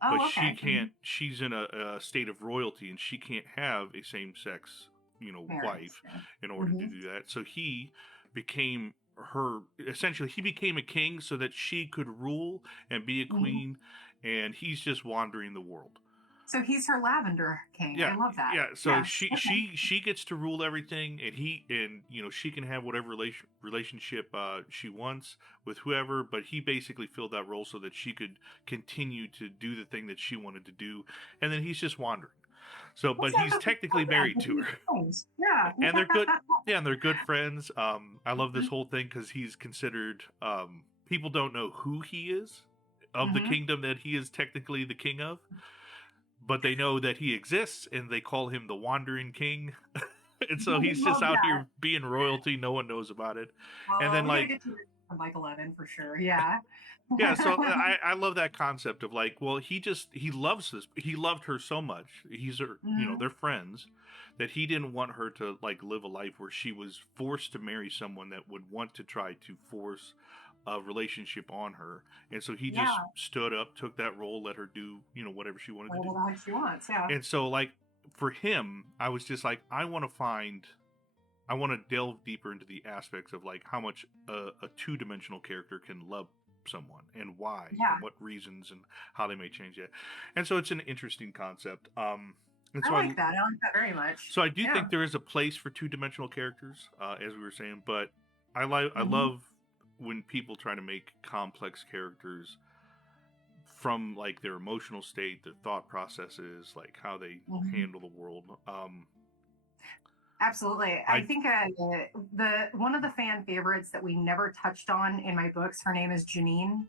but Oh, she okay. Mm-hmm. can't, she's in a state of royalty and she can't have a same sex, Marriage. wife Yeah. in order to Mm-hmm. do that. So he became her, essentially he became a king so that she could rule and be a Mm-hmm. queen, and he's just wandering the world. So he's her Lavender King. Yeah, I love that. yeah. So Yeah. she Okay. she she gets to rule everything, and she can have whatever relationship she wants with whoever. But he basically filled that role so that she could continue to do the thing that she wanted to do, and then he's just wandering. So, but he's technically married to her, Yeah. and they're good. Yeah, and they're good friends. I love this whole thing because he's considered. People don't know who he is of the Mm-hmm. kingdom that he is technically the king of, but they know that he exists and they call him the Wandering King. And so he's just Love out that. here being royalty. No one knows about it. And Well, then we got to like, get to Michael Evan for sure. Yeah. yeah, so I love that concept of like, well, he loves this. He loved her so much. He's her, Mm-hmm. they're friends, that he didn't want her to like live a life where she was forced to marry someone that would want to try to force a relationship on her. And so he just Yeah. stood up, took that role, let her do, whatever she wanted to do. Whatever the heck she wants. Yeah. And so like for him, I was just like, I want to delve deeper into the aspects of like how much a two-dimensional character can love someone and why Yeah. and what reasons and how they may change that. And so it's an interesting concept. And I so like that. I like that very much. I do Yeah. think there is a place for two-dimensional characters, as we were saying, but I Mm-hmm. love when people try to make complex characters from like their emotional state, their thought processes, like how they Mm-hmm. handle the world. Absolutely. I I think the one of the fan favorites that we never touched on in my books, her name is Janine,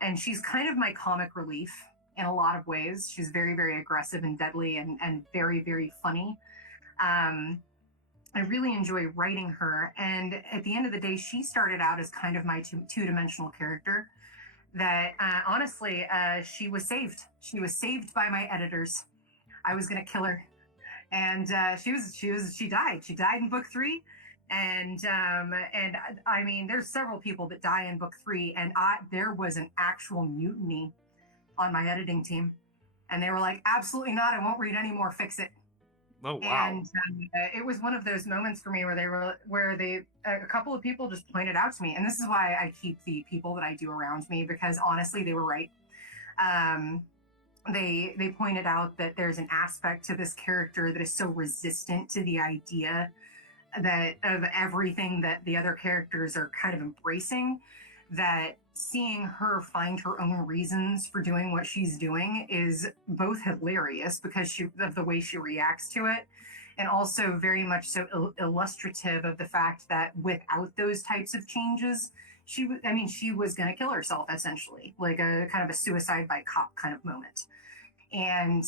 and she's kind of my comic relief in a lot of ways. She's very, very aggressive and deadly and very, very funny. Um, I really enjoy writing her. And at the end of the day, she started out as kind of my two-dimensional character that honestly, she was saved. She was saved by my editors. I was going to kill her. And she died. She died in book 3. And I mean, there's several people that die in book 3. And there was an actual mutiny on my editing team. And they were like, absolutely not. I won't read any more. Fix it. Oh wow. And it was one of those moments for me where a couple of people just pointed out to me, and this is why I keep the people that I do around me, because honestly they were right. um, they pointed out that there's an aspect to this character that is so resistant to the idea that of everything that the other characters are kind of embracing, that seeing her find her own reasons for doing what she's doing is both hilarious because of the way she reacts to it, and also very much so illustrative of the fact that without those types of changes, she was going to kill herself, essentially, like a kind of a suicide by cop kind of moment. And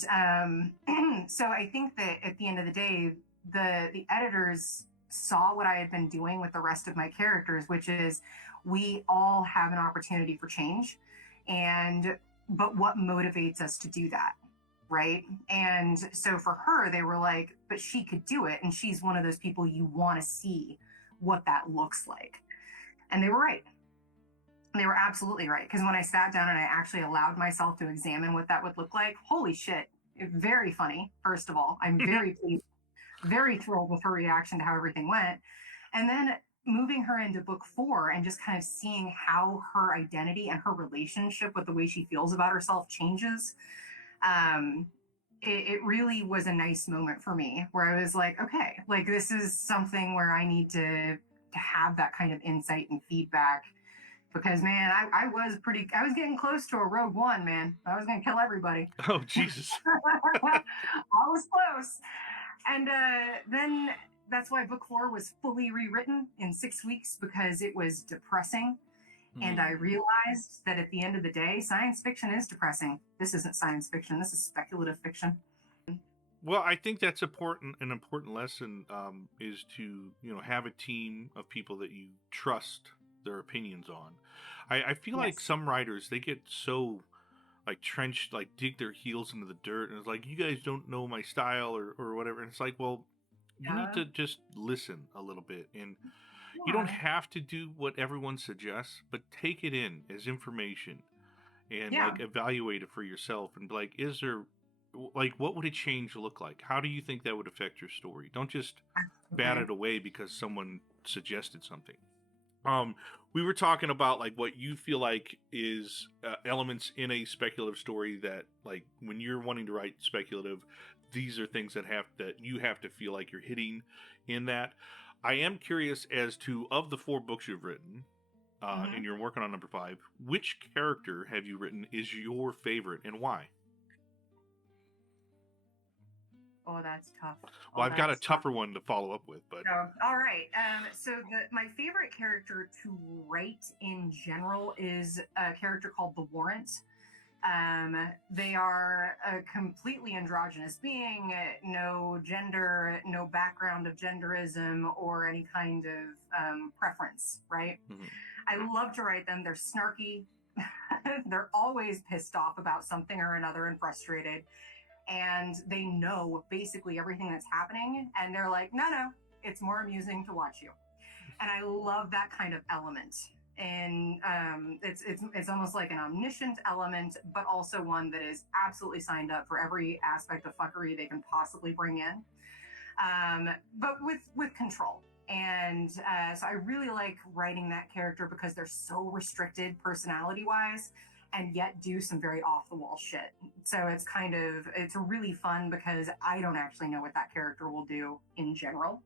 so I think that at the end of the day, the editors saw what I had been doing with the rest of my characters, which is we all have an opportunity for change, but what motivates us to do that, right? And so for her, they were like, but she could do it, and she's one of those people you want to see what that looks like. And they were right. They were absolutely right. Because when I sat down and I actually allowed myself to examine what that would look like, holy shit, very funny, first of all. I'm very pleased, very thrilled with her reaction to how everything went. And then moving her into book 4 and just kind of seeing how her identity and her relationship with the way she feels about herself changes. Um, it really was a nice moment for me where I was like, okay, like this is something where I need to have that kind of insight and feedback because man, I was getting close to a Rogue One, man. I was gonna kill everybody. Oh, Jesus. I was close. And then that's why book 4 was fully rewritten in 6 weeks because it was depressing. And I realized that at the end of the day, science fiction is depressing. This isn't science fiction. This is speculative fiction. Well, I think that's important. An important lesson is to have a team of people that you trust their opinions on. I feel like Yes. some writers, they get so like trenched, like dig their heels into the dirt, and it's like, you guys don't know my style or whatever. And it's like, well, you need Yeah. to just listen a little bit, and you don't have to do what everyone suggests, but take it in as information and Yeah. like evaluate it for yourself and be like, is there like, what would a change look like? How do you think that would affect your story? Don't just bat Okay. it away because someone suggested something. um we were talking about like what you feel like is elements in a speculative story that, like, when you're wanting to write speculative, these are things that you have to feel like you're hitting in that. I am curious as to, of the 4 books you've written, Mm-hmm. and you're working on number 5, which character have you written is your favorite and why? Oh, that's tough. Well, Oh, I've got a that's tough. tougher one to follow up with, but So, all right. So my favorite character to write in general is a character called the Warrant. They are a completely androgynous being, no gender, no background of genderism or any kind of preference, right? mhm. I love to write them. They're snarky. They're always pissed off about something or another and frustrated. And they know basically everything that's happening. And they're like, no, it's more amusing to watch you. And I love that kind of element. And it's almost like an omniscient element, but also one that is absolutely signed up for every aspect of fuckery they can possibly bring in, but with control. And so I really like writing that character because they're so restricted personality wise, and yet do some very off the wall shit. So it's really fun because I don't actually know what that character will do in general,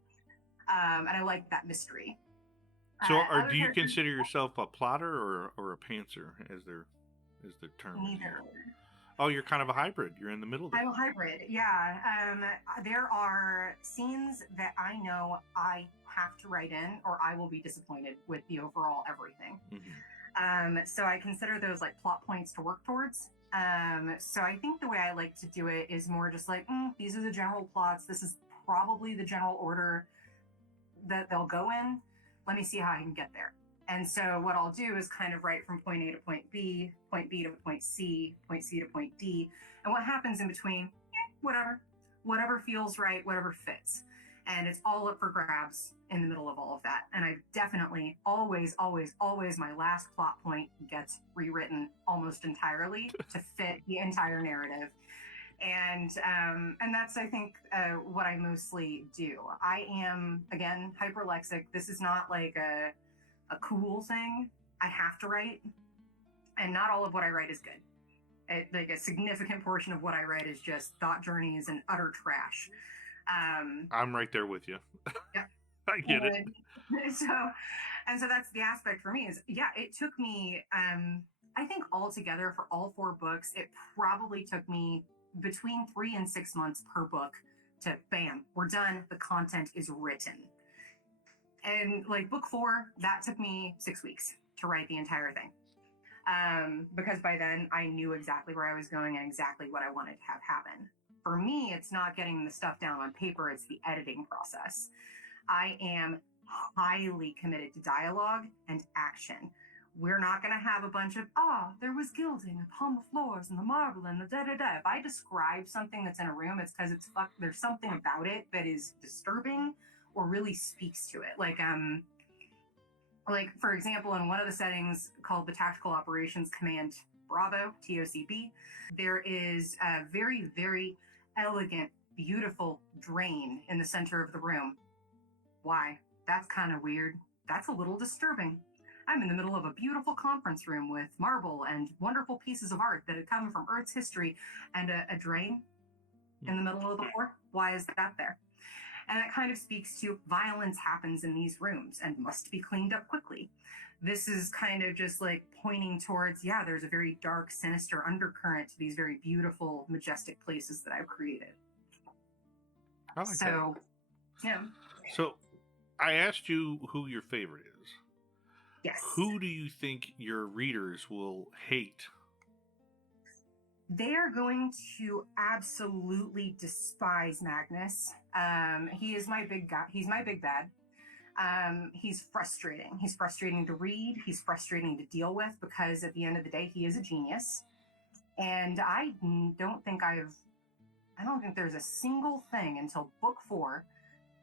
and I like that mystery. So, Other do you characters, consider yourself a plotter or a pantser, as their term is neither. used? Oh, you're kind of a hybrid. You're in the middle there. I'm a hybrid, yeah. There are scenes that I know I have to write in, or I will be disappointed with the overall everything. So I consider those like plot points to work towards. So I think the way I like to do it is more just like, these are the general plots. This is probably the general order that they'll go in. Let me see how I can get there. And so what I'll do is kind of write from point A to point B to point C to point D. And what happens in between, whatever feels right, whatever fits. And it's all up for grabs in the middle of all of that. And I definitely always, my last plot point gets rewritten almost entirely to fit the entire narrative. And that's, I think, what I mostly do. I am, again, hyperlexic. This is not like a cool thing. I have to write, and not all of what I write is good. Like a significant portion of what I write is just thought journeys and utter trash. I'm right there with you. Yeah. I get it. So that's the aspect for me is, yeah, it took me, I think altogether for all 4 books, it probably took me between 3 and 6 months per book to bam, we're done. The content is written. And like book 4, that took me 6 weeks to write the entire thing. Because by then I knew exactly where I was going and exactly what I wanted to have happen. For me, it's not getting the stuff down on paper, it's the editing process. I am highly committed to dialogue and action. We're not going to have a bunch of, there was gilding upon the floors and the marble and the da-da-da. If I describe something that's in a room, it's because there's something about it that is disturbing or really speaks to it. Like, Like, for example, in one of the settings called the Tactical Operations Command Bravo, TOCB, there is a very, very elegant, beautiful drain in the center of the room. Why? That's kind of weird. That's a little disturbing. I'm in the middle of a beautiful conference room with marble and wonderful pieces of art that had come from Earth's history, and a drain in the middle of the floor. Why is that there? And that kind of speaks to violence happens in these rooms and must be cleaned up quickly. This is kind of just like pointing towards, yeah, there's a very dark, sinister undercurrent to these very beautiful, majestic places that I've created. I like So, that. yeah. So I asked you who your favorite is. Yes. Who do you think your readers will hate? They are going to absolutely despise Magnus. He is my big guy. He's my big bad. He's frustrating. He's frustrating to read. He's frustrating to deal with because at the end of the day, he is a genius. And I don't think there's a single thing until book 4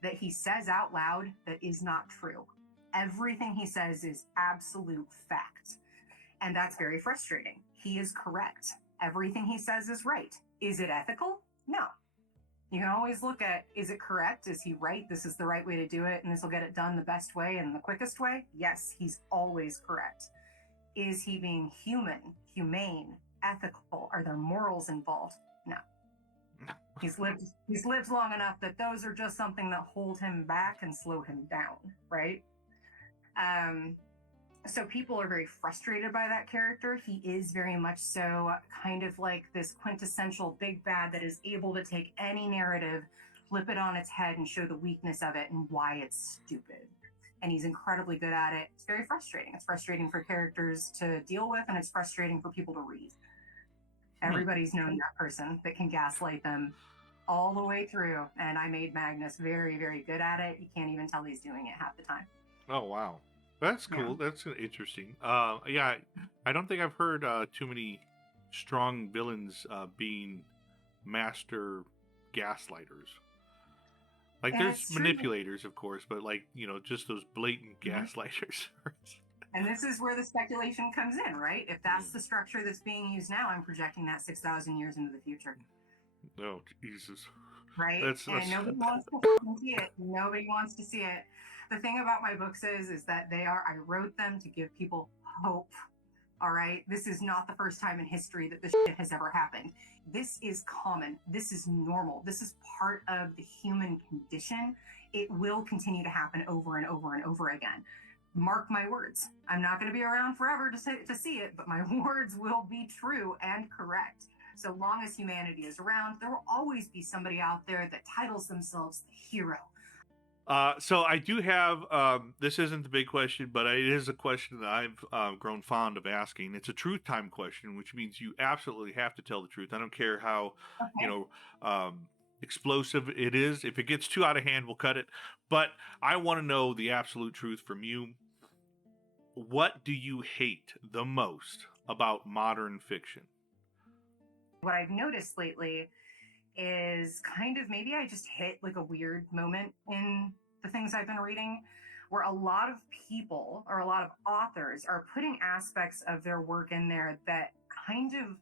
that he says out loud that is not true. Everything he says is absolute fact. And that's very frustrating. He is correct. Everything he says is right. Is it ethical? No. You can always look at, is it correct? Is he right? This is the right way to do it, and this will get it done the best way and the quickest way? Yes, he's always correct. Is he being humane, ethical? Are there morals involved? No. He's lived long enough that those are just something that hold him back and slow him down, right? So people are very frustrated by that character. He is very much so kind of like this quintessential big bad that is able to take any narrative, flip it on its head, and show the weakness of it and why it's stupid. And he's incredibly good at it. It's very frustrating. It's frustrating for characters to deal with, and it's frustrating for people to read. Everybody's known that person that can gaslight them all the way through. And I made Magnus very, very good at it. You can't even tell he's doing it half the time. Oh, wow. That's cool. Yeah. That's interesting. Yeah, I don't think I've heard too many strong villains being master gaslighters. Like, and there's manipulators, of course, but like, just those blatant gaslighters. And this is where the speculation comes in, right? If that's the structure that's being used now, I'm projecting that 6,000 years into the future. Oh, Jesus. Right? And nobody wants to see it. Nobody wants to see it. The thing about my books is that I wrote them to give people hope. All right? This is not the first time in history that this shit has ever happened. This is common. This is normal. This is part of the human condition. It will continue to happen over and over and over again. Mark my words. I'm not going to be around forever to see it, but my words will be true and correct. So long as humanity is around, there will always be somebody out there that titles themselves the hero. So I do have, this isn't the big question, but it is a question that I've grown fond of asking. It's a truth time question, which means you absolutely have to tell the truth. I don't care how, explosive it is. If it gets too out of hand, we'll cut it. But I want to know the absolute truth from you. What do you hate the most about modern fiction? What I've noticed lately is kind of maybe I just hit like a weird moment in the things I've been reading where a lot of people or a lot of authors are putting aspects of their work in there that kind of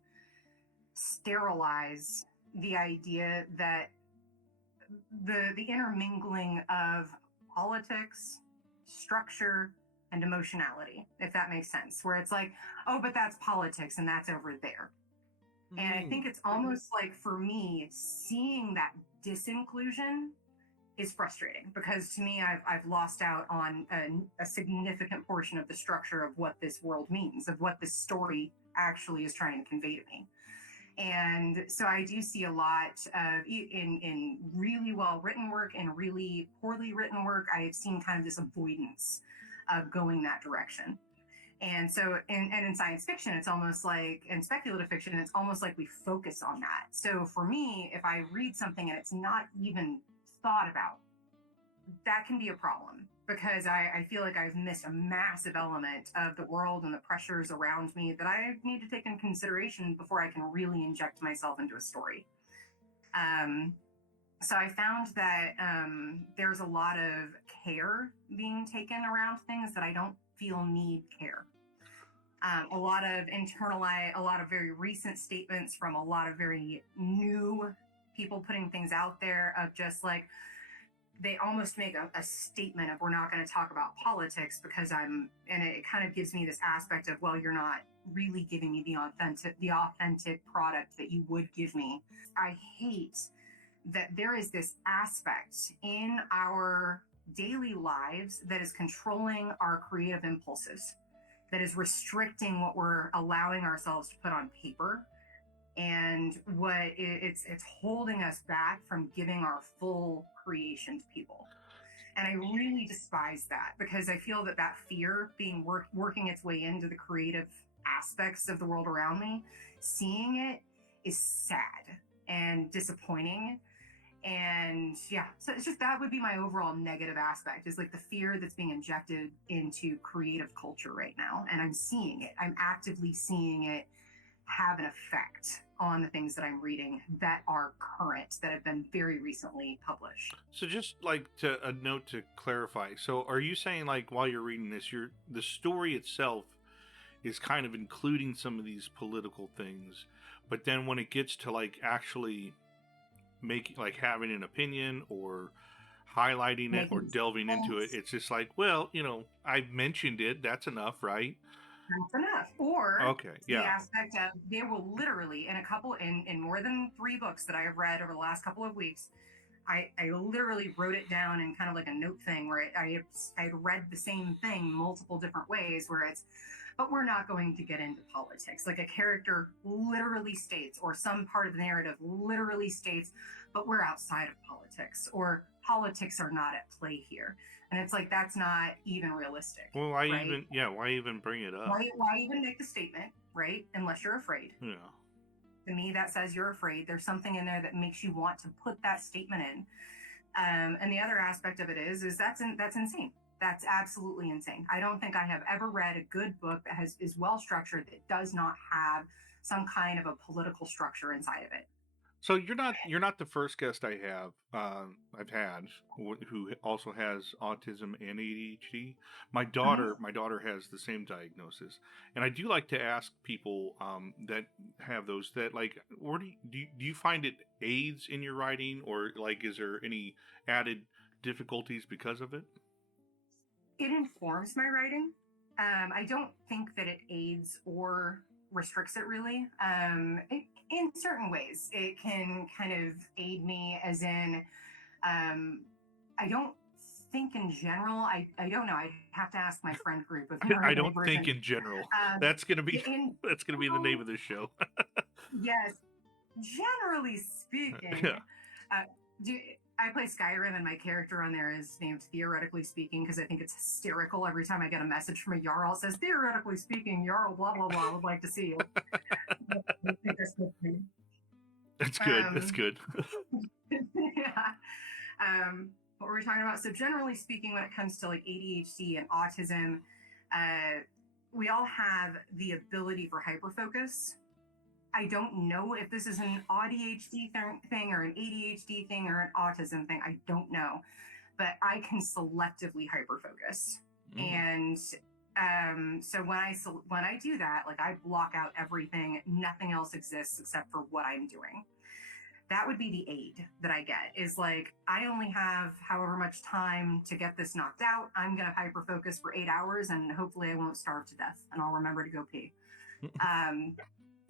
sterilize the idea that the intermingling of politics, structure, and emotionality, if that makes sense, where it's like, oh, but that's politics and that's over there. And I think it's almost like, for me, seeing that disinclusion is frustrating because to me, I've lost out on a significant portion of the structure of what this world means, of what this story actually is trying to convey to me. And so I do see a lot of, in really well-written work and really poorly written work, I have seen kind of this avoidance of going that direction. And so, in science fiction, it's almost like, in speculative fiction, it's almost like we focus on that. So for me, if I read something and it's not even thought about, that can be a problem because I feel like I've missed a massive element of the world and the pressures around me that I need to take into consideration before I can really inject myself into a story. So I found that there's a lot of care being taken around things that I don't feel need care. A lot of a lot of very recent statements from a lot of very new people putting things out there of just like, they almost make a statement of, we're not going to talk about politics because and it kind of gives me this aspect of, well, you're not really giving me the authentic product that you would give me. I hate that there is this aspect in our daily lives that is controlling our creative impulses, that is restricting what we're allowing ourselves to put on paper, and it's holding us back from giving our full creation to people. And I really despise that, because I feel that fear being working its way into the creative aspects of the world around me, seeing it is sad and disappointing. And yeah, so it's just, that would be my overall negative aspect, is like the fear that's being injected into creative culture right now. And I'm seeing it, I'm actively seeing it have an effect on the things that I'm reading that are current, that have been very recently published. So just like a note to clarify. So are you saying, like, while you're reading this, the story itself is kind of including some of these political things, but then when it gets to like actually making, like, having an opinion or highlighting it or delving into it, it's just like, well, I mentioned it, that's enough, right? That's enough. Or okay, yeah, the aspect of, they will literally, in more than 3 books that I have read over the last couple of weeks, I literally wrote it down in kind of like a note thing, where I had read the same thing multiple different ways, where it's, but we're not going to get into politics. Like, a character literally states, or some part of the narrative literally states, but we're outside of politics, or politics are not at play here. And it's like, that's not even realistic. well, why even bring it up? Why even make the statement, right? Unless you're afraid. Yeah. To me, that says you're afraid. There's something in there that makes you want to put that statement in. And the other aspect of it is that's insane. That's absolutely insane. I don't think I have ever read a good book that is well structured, that does not have some kind of a political structure inside of it. So you're not the first guest I've had who also has autism and ADHD. My daughter has the same diagnosis, and I do like to ask people that have those, that, like, where do you find it aids in your writing, or like, is there any added difficulties because of it? It informs my writing. I don't think that it aids or restricts it, really. In certain ways, it can kind of aid me, as in, I don't think in general, I don't know. I'd have to ask my friend group of I don't think in general. That's gonna be the name of this show. Yes, generally speaking. Yeah. I play Skyrim, and my character on there is named Theoretically Speaking, because I think it's hysterical every time I get a message from a Jarl. It says, theoretically speaking, Jarl, blah, blah, blah, would like to see you. That's good. That's good. Yeah. What were we talking about? So generally speaking, when it comes to like ADHD and autism, we all have the ability for hyperfocus. I don't know if this is an ADHD thing or an ADHD thing or an autism thing. I don't know, but I can selectively hyperfocus. And so when I do that, like, I block out everything. Nothing else exists except for what I'm doing. That would be the aid that I get, is like, I only have however much time to get this knocked out. I'm going to hyperfocus for 8 hours, and hopefully I won't starve to death, and I'll remember to go pee.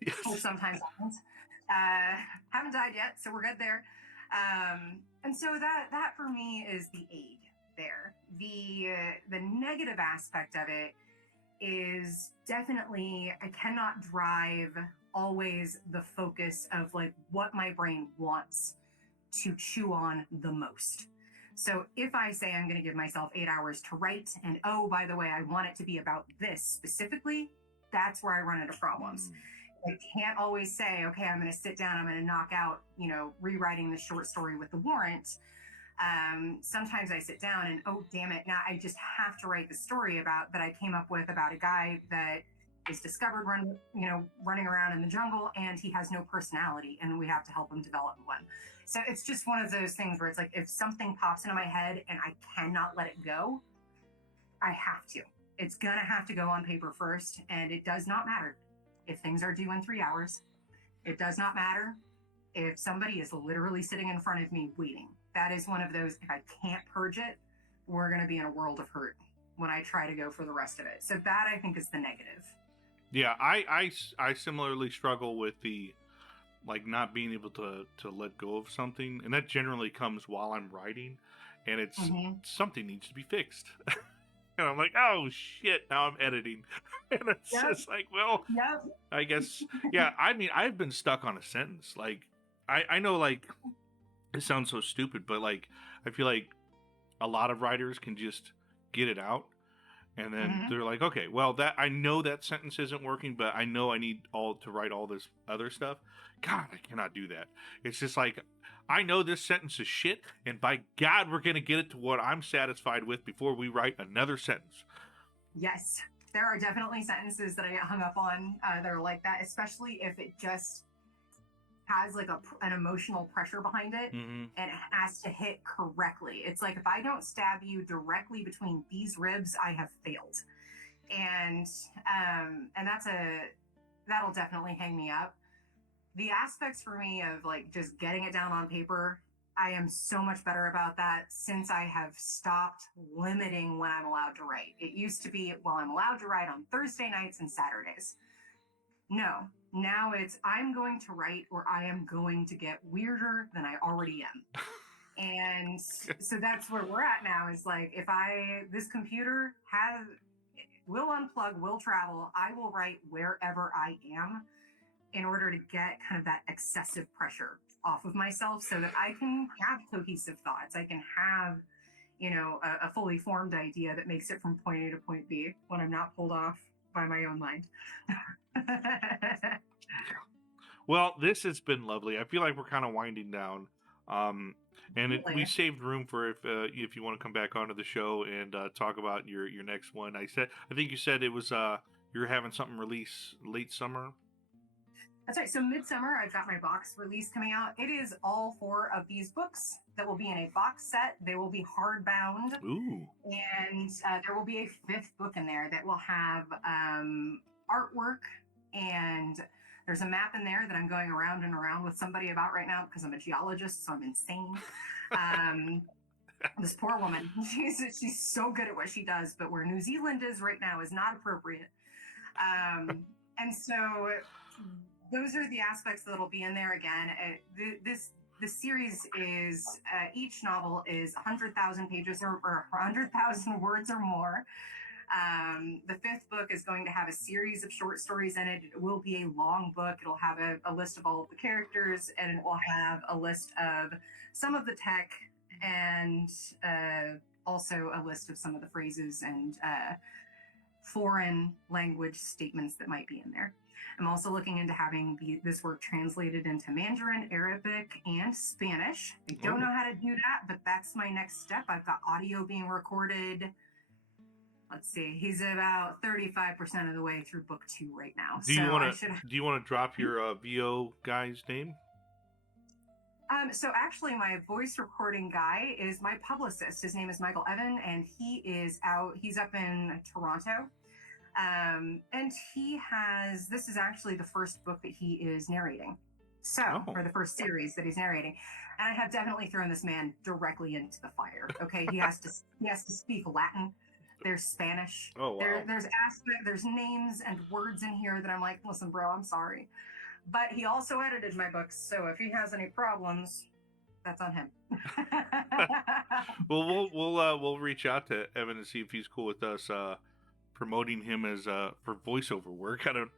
Which sometimes happens. Haven't died yet, so we're good there. And so that for me is the aid there. The negative aspect of it is definitely, I cannot drive always the focus of like what my brain wants to chew on the most. So if I say I'm going to give myself 8 hours to write, and oh, by the way, I want it to be about this specifically, that's where I run into problems. I can't always say, okay, I'm going to sit down, I'm going to knock out, rewriting the short story with the warrant. Sometimes I sit down and, oh, damn it, now I just have to write the story that I came up with about a guy that is discovered running around in the jungle, and he has no personality, and we have to help him develop one. So it's just one of those things where it's like, if something pops into my head and I cannot let it go, I have to. It's gonna have to go on paper first, and it does not matter if things are due in 3 hours. It does not matter if somebody is literally sitting in front of me waiting. That is one of those, if I can't purge it, we're going to be in a world of hurt when I try to go for the rest of it. So that, I think, is the negative. Yeah, I similarly struggle with the, like, not being able to let go of something. And that generally comes while I'm writing. And it's something needs to be fixed. And I'm like, oh, shit, now I'm editing. And it's just like, well, I guess, yeah, I mean, I've been stuck on a sentence. Like, I know, like, it sounds so stupid, but, like, I feel like a lot of writers can just get it out. And then they're like, okay, well, that I know that sentence isn't working, but I know I need to write all this other stuff. God, I cannot do that. It's just like, I know this sentence is shit, and by God, we're going to get it to what I'm satisfied with before we write another sentence. Yes, there are definitely sentences that I get hung up on that are like that, especially if it just has like an emotional pressure behind it and it has to hit correctly. It's like, if I don't stab you directly between these ribs, I have failed. And that'll definitely hang me up. The aspects for me of like just getting it down on paper, I am so much better about that since I have stopped limiting when I'm allowed to write. It used to be, well, I'm allowed to write on Thursday nights and Saturdays. No, now it's, I'm going to write or I am going to get weirder than I already am. And so that's where we're at now, is like, if this computer will unplug, will travel, I will write wherever I am in order to get kind of that excessive pressure off of myself so that I can have cohesive thoughts. I can have, a fully formed idea that makes it from point A to point B when I'm not pulled off by my own mind. Well, this has been lovely. I feel like we're kind of winding down. We saved room for if you want to come back onto the show and talk about your next one. I think you said it was you're having something release late summer. That's right. So midsummer, I've got my box release coming out. It is all 4 of these books that will be in a box set. They will be hardbound. Ooh. And there will be a 5th book in there that will have artwork, and there's a map in there that I'm going around and around with somebody about right now because I'm a geologist, so I'm insane. This poor woman, she's so good at what she does, but where New Zealand is right now is not appropriate. And so those are the aspects that'll be in there again. The series is, each novel is 100,000 pages or 100,000 words or more. The 5th book is going to have a series of short stories in it. It will be a long book. It'll have a list of all of the characters, and it will have a list of some of the tech, and also a list of some of the phrases and foreign language statements that might be in there. I'm also looking into having this work translated into Mandarin, Arabic, and Spanish. I don't know how to do that, but that's my next step. I've got audio being recorded. Let's see, he's about 35% of the way through book 2 right now. Do you want to drop your VO guy's name? So actually, my voice recording guy is my publicist. His name is Michael Evan, and he's up in Toronto. And this is actually the first book that he is narrating. Or the first series that he's narrating. And I have definitely thrown this man directly into the fire. Okay. He has to speak Latin. There's Spanish. Oh, wow. There's names and words in here that I'm like, listen, bro, I'm sorry. But he also edited my books. So if he has any problems, that's on him. Well, we'll reach out to Evan and see if he's cool with us promoting him as for voiceover work. I don't.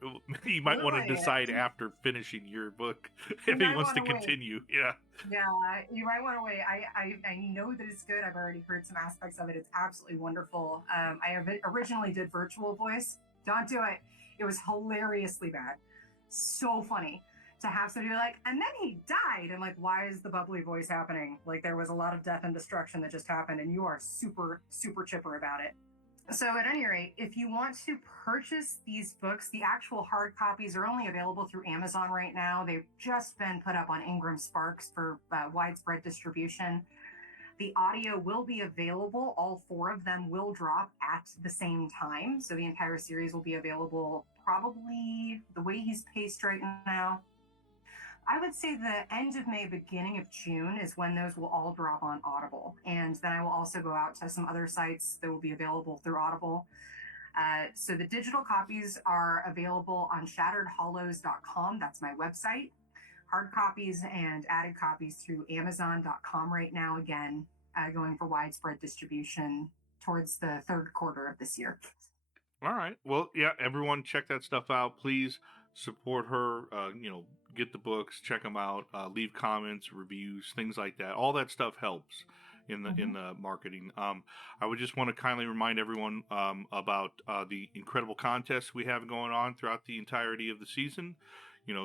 He might want to decide after finishing your book if he wants to continue. Yeah. Yeah, you might want to wait. I know that it's good. I've already heard some aspects of it. It's absolutely wonderful. I originally did virtual voice. Don't do it. It was hilariously bad. So funny to have somebody be like, and then he died. I'm like, why is the bubbly voice happening? Like, there was a lot of death and destruction that just happened, and you are super, super chipper about it. So, at any rate, if you want to purchase these books, the actual hard copies are only available through Amazon right now. They've just been put up on Ingram Sparks for widespread distribution. The audio will be available. All four of them will drop at the same time. So, the entire series will be available probably the way he's paced right now. I would say the end of May, beginning of June is when those will all drop on Audible. And then I will also go out to some other sites that will be available through Audible. So the digital copies are available on shatteredhollows.com. That's my website. Hard copies and added copies through amazon.com right now, again, going for widespread distribution towards the third quarter of this year. All right. Well, yeah, everyone check that stuff out. Please support her. Get the books, check them out, leave comments, reviews, things like that. All that stuff helps in the marketing. I would just want to kindly remind everyone about the incredible contests we have going on throughout the entirety of the season.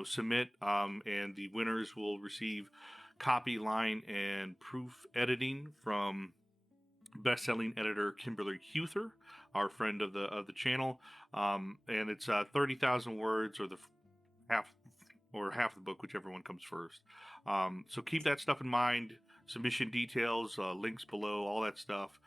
Submit, and the winners will receive copy, line, and proof editing from best-selling editor Kimberly Huther, our friend of the channel, and it's 30,000 words, or half the book, whichever one comes first. So keep that stuff in mind. Submission details, links below, all that stuff.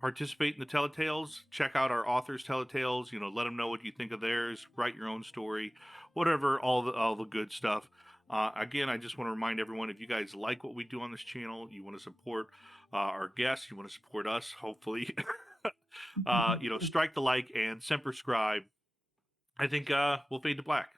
Participate in the Telletales. Check out our authors' Telletales. Let them know what you think of theirs. Write your own story, whatever. All the good stuff. Again, I just want to remind everyone, if you guys like what we do on this channel, you want to support our guests, you want to support us, hopefully, strike the like and semper scribe. I think we'll fade to black.